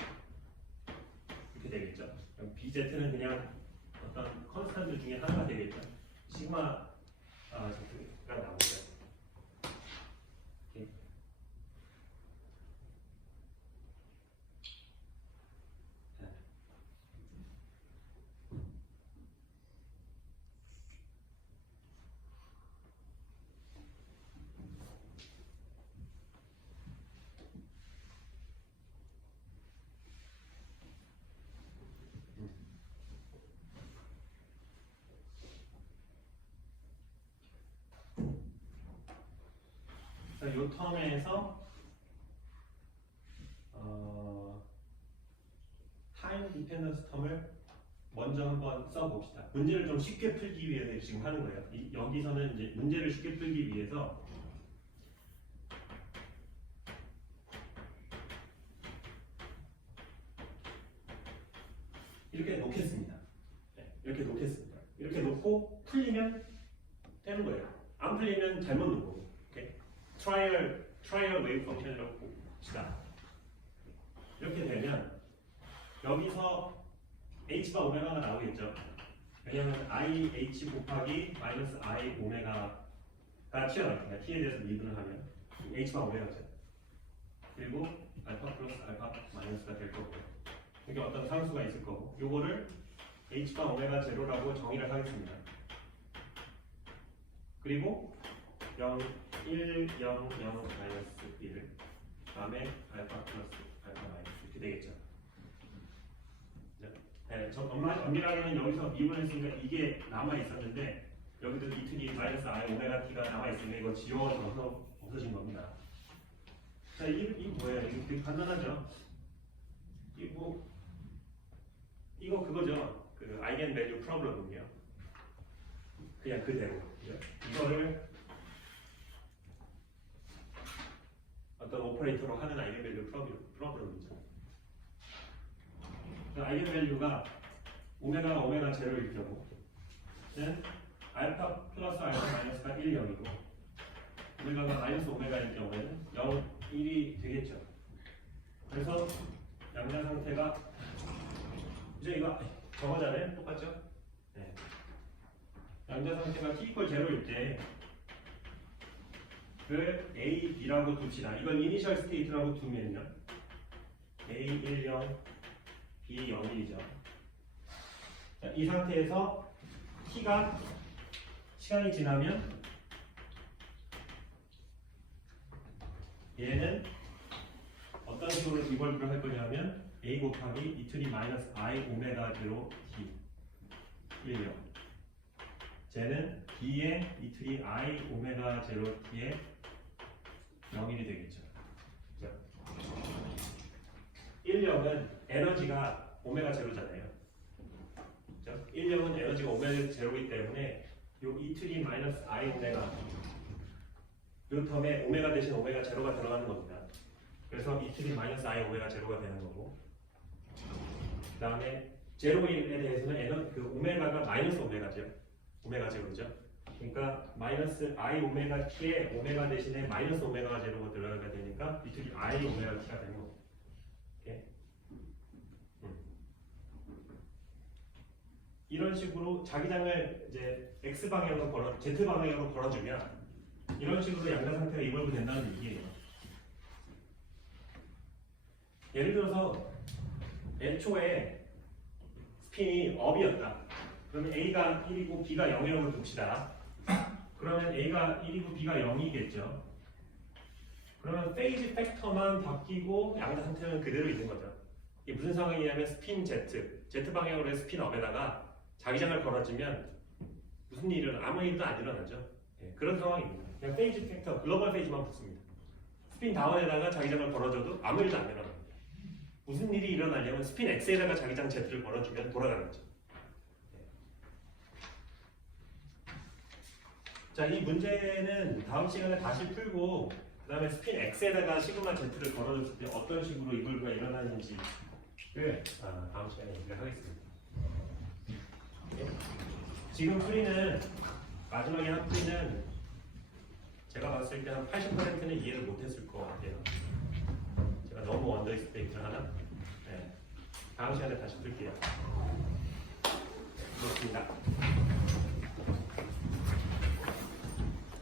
이렇게 되겠죠. 그럼 BZ는 그냥 어떤 컨스탄트 중에 하나가 되겠죠. 시그마 Z가 나오죠. 이 텀에서 타임 디펜던스 텀을 먼저 한번 써봅시다. 문제를 좀 쉽게 풀기 위해서 지금 하는 거예요. 여기서는 이제 문제를 쉽게 풀기 위해서 이렇게 놓겠습니다. 네, 이렇게 놓겠습니다. 이렇게 놓고 풀리면 되는 거예요. 안 풀리면 잘못 놓고. 트라이얼 트라이얼 웨이브 펑션이라고 봅시다. 이렇게 되면 여기서 h가 오메가가 나오겠죠. 왜냐하면 IH 곱하기 마이너스 I 오메가가 튀어나옵니다. t에 대해서 미분을 하면 h가 오메가죠. 그리고 알파 플러스 알파 마이너스가 될 거고요. 이게 어떤 상수가 있을 거고, 요거를 h가 오메가 제로라고 정의를 하겠습니다. 그리고 0, 1, 0, 0, 마이너스 1 다음에 알파 플러스 알파 마이너스 이렇게 되겠죠. 네, 엄밀하게는 여기서 미분을 했으니까 이게 남아있었는데 여기도 이틀이 마이너스 I 오메가 t가 남아있으니까 이거 지워져서 없어진 겁니다. 자, 이거 뭐예요? 이거 되게 간단하죠? 이거 그거죠. 그 아이겐 밸류 프로블럼이요. 그냥 그대로. 이거를 어떤 오퍼레이터로 하는 아이겐 밸류 프로블럼이죠. 아이겐 밸류가 오메가가 오메가 제로일 경우는 알파 플러스 알파 마이너스가 1, 0이고 오메가가 마이너스 오메가일 경우에는 0, 1이 되겠죠. 그래서 양자 상태가 이제 이거 저거잖아요. 똑같죠? 네. 양자 상태가 t 이퀄 제로일 때 그 a, b라고 둡시다. 이걸 이니셜 스테이트라고 두면요. a, 1, 0, b, 0, 1이죠. 자, 이 상태에서 t가 시간이 지나면 얘는 어떤 식으로 이벌브를 할 거냐면 a 곱하기 이틀이 마이너스 I 오메가 제로 t 1, 0 쟤는 b의 이틀이 I 오메가 제로 t의 0일이 되겠죠. 1, 0은 에너지가 오메가 제로잖아요. 1, 0은 에너지가 오메가 제로이기 때문에 요 이틀이 마이너스 I 오메가 요 텀에 오메가 대신 오메가 제로가 들어가는 겁니다. 그래서 이틀이 마이너스 I 오메가 제로가 되는 거고, 그 다음에 제로에 대해서는 그 오메가가 마이너스 오메가죠. 오메가 제로죠. 그러니까 마이너스 I 오메가 t에 오메가 대신에 마이너스 오메가 제로가 들어가게 되니까 이틀이 I 오메가 t가 되는 거고. 이렇게. 이런 식으로 자기장을 이제 x 방향으로 z 방향으로 걸어주면 이런 식으로 양자 상태가 이벌브 된다는 얘기예요. 예를 들어서 애초에 스핀이 업이었다. 그러면 A가 1이고 B가 0이라고 둡시다. 그러면 A가 1이고 B가 0이겠죠. 그러면 페이지 팩터만 바뀌고 양자 상태는 그대로 있는 거죠. 이게 무슨 상황이냐면 스핀 Z 방향으로 해서 스핀 업에다가 자기장을 걸어주면 무슨 일은 아무 일도 안 일어나죠. 네, 그런 상황입니다. 그냥 페이지 팩터, 글로벌 페이지만 붙습니다. 스핀 다운에다가 자기장을 걸어줘도 아무 일도 안 일어납니다. 무슨 일이 일어나냐면 스핀 X에다가 자기장 Z를 걸어주면 돌아가는 거죠. 네. 자, 이 문제는 다음 시간에 다시 풀고 그 다음에 스핀 X에다가 시그마 Z를 걸어줬을 때 어떤 식으로 이걸가 일어나는지를 다음 시간에 얘기를 하겠습니다. 네. 지금 풀이는 마지막에 한 풀이는 제가 봤을 때 한 80%는 이해를 못했을 것 같아요. 제가 너무 언더익스펙트를 하나? 네. 다음 시간에 다시 풀게요. 고맙습니다.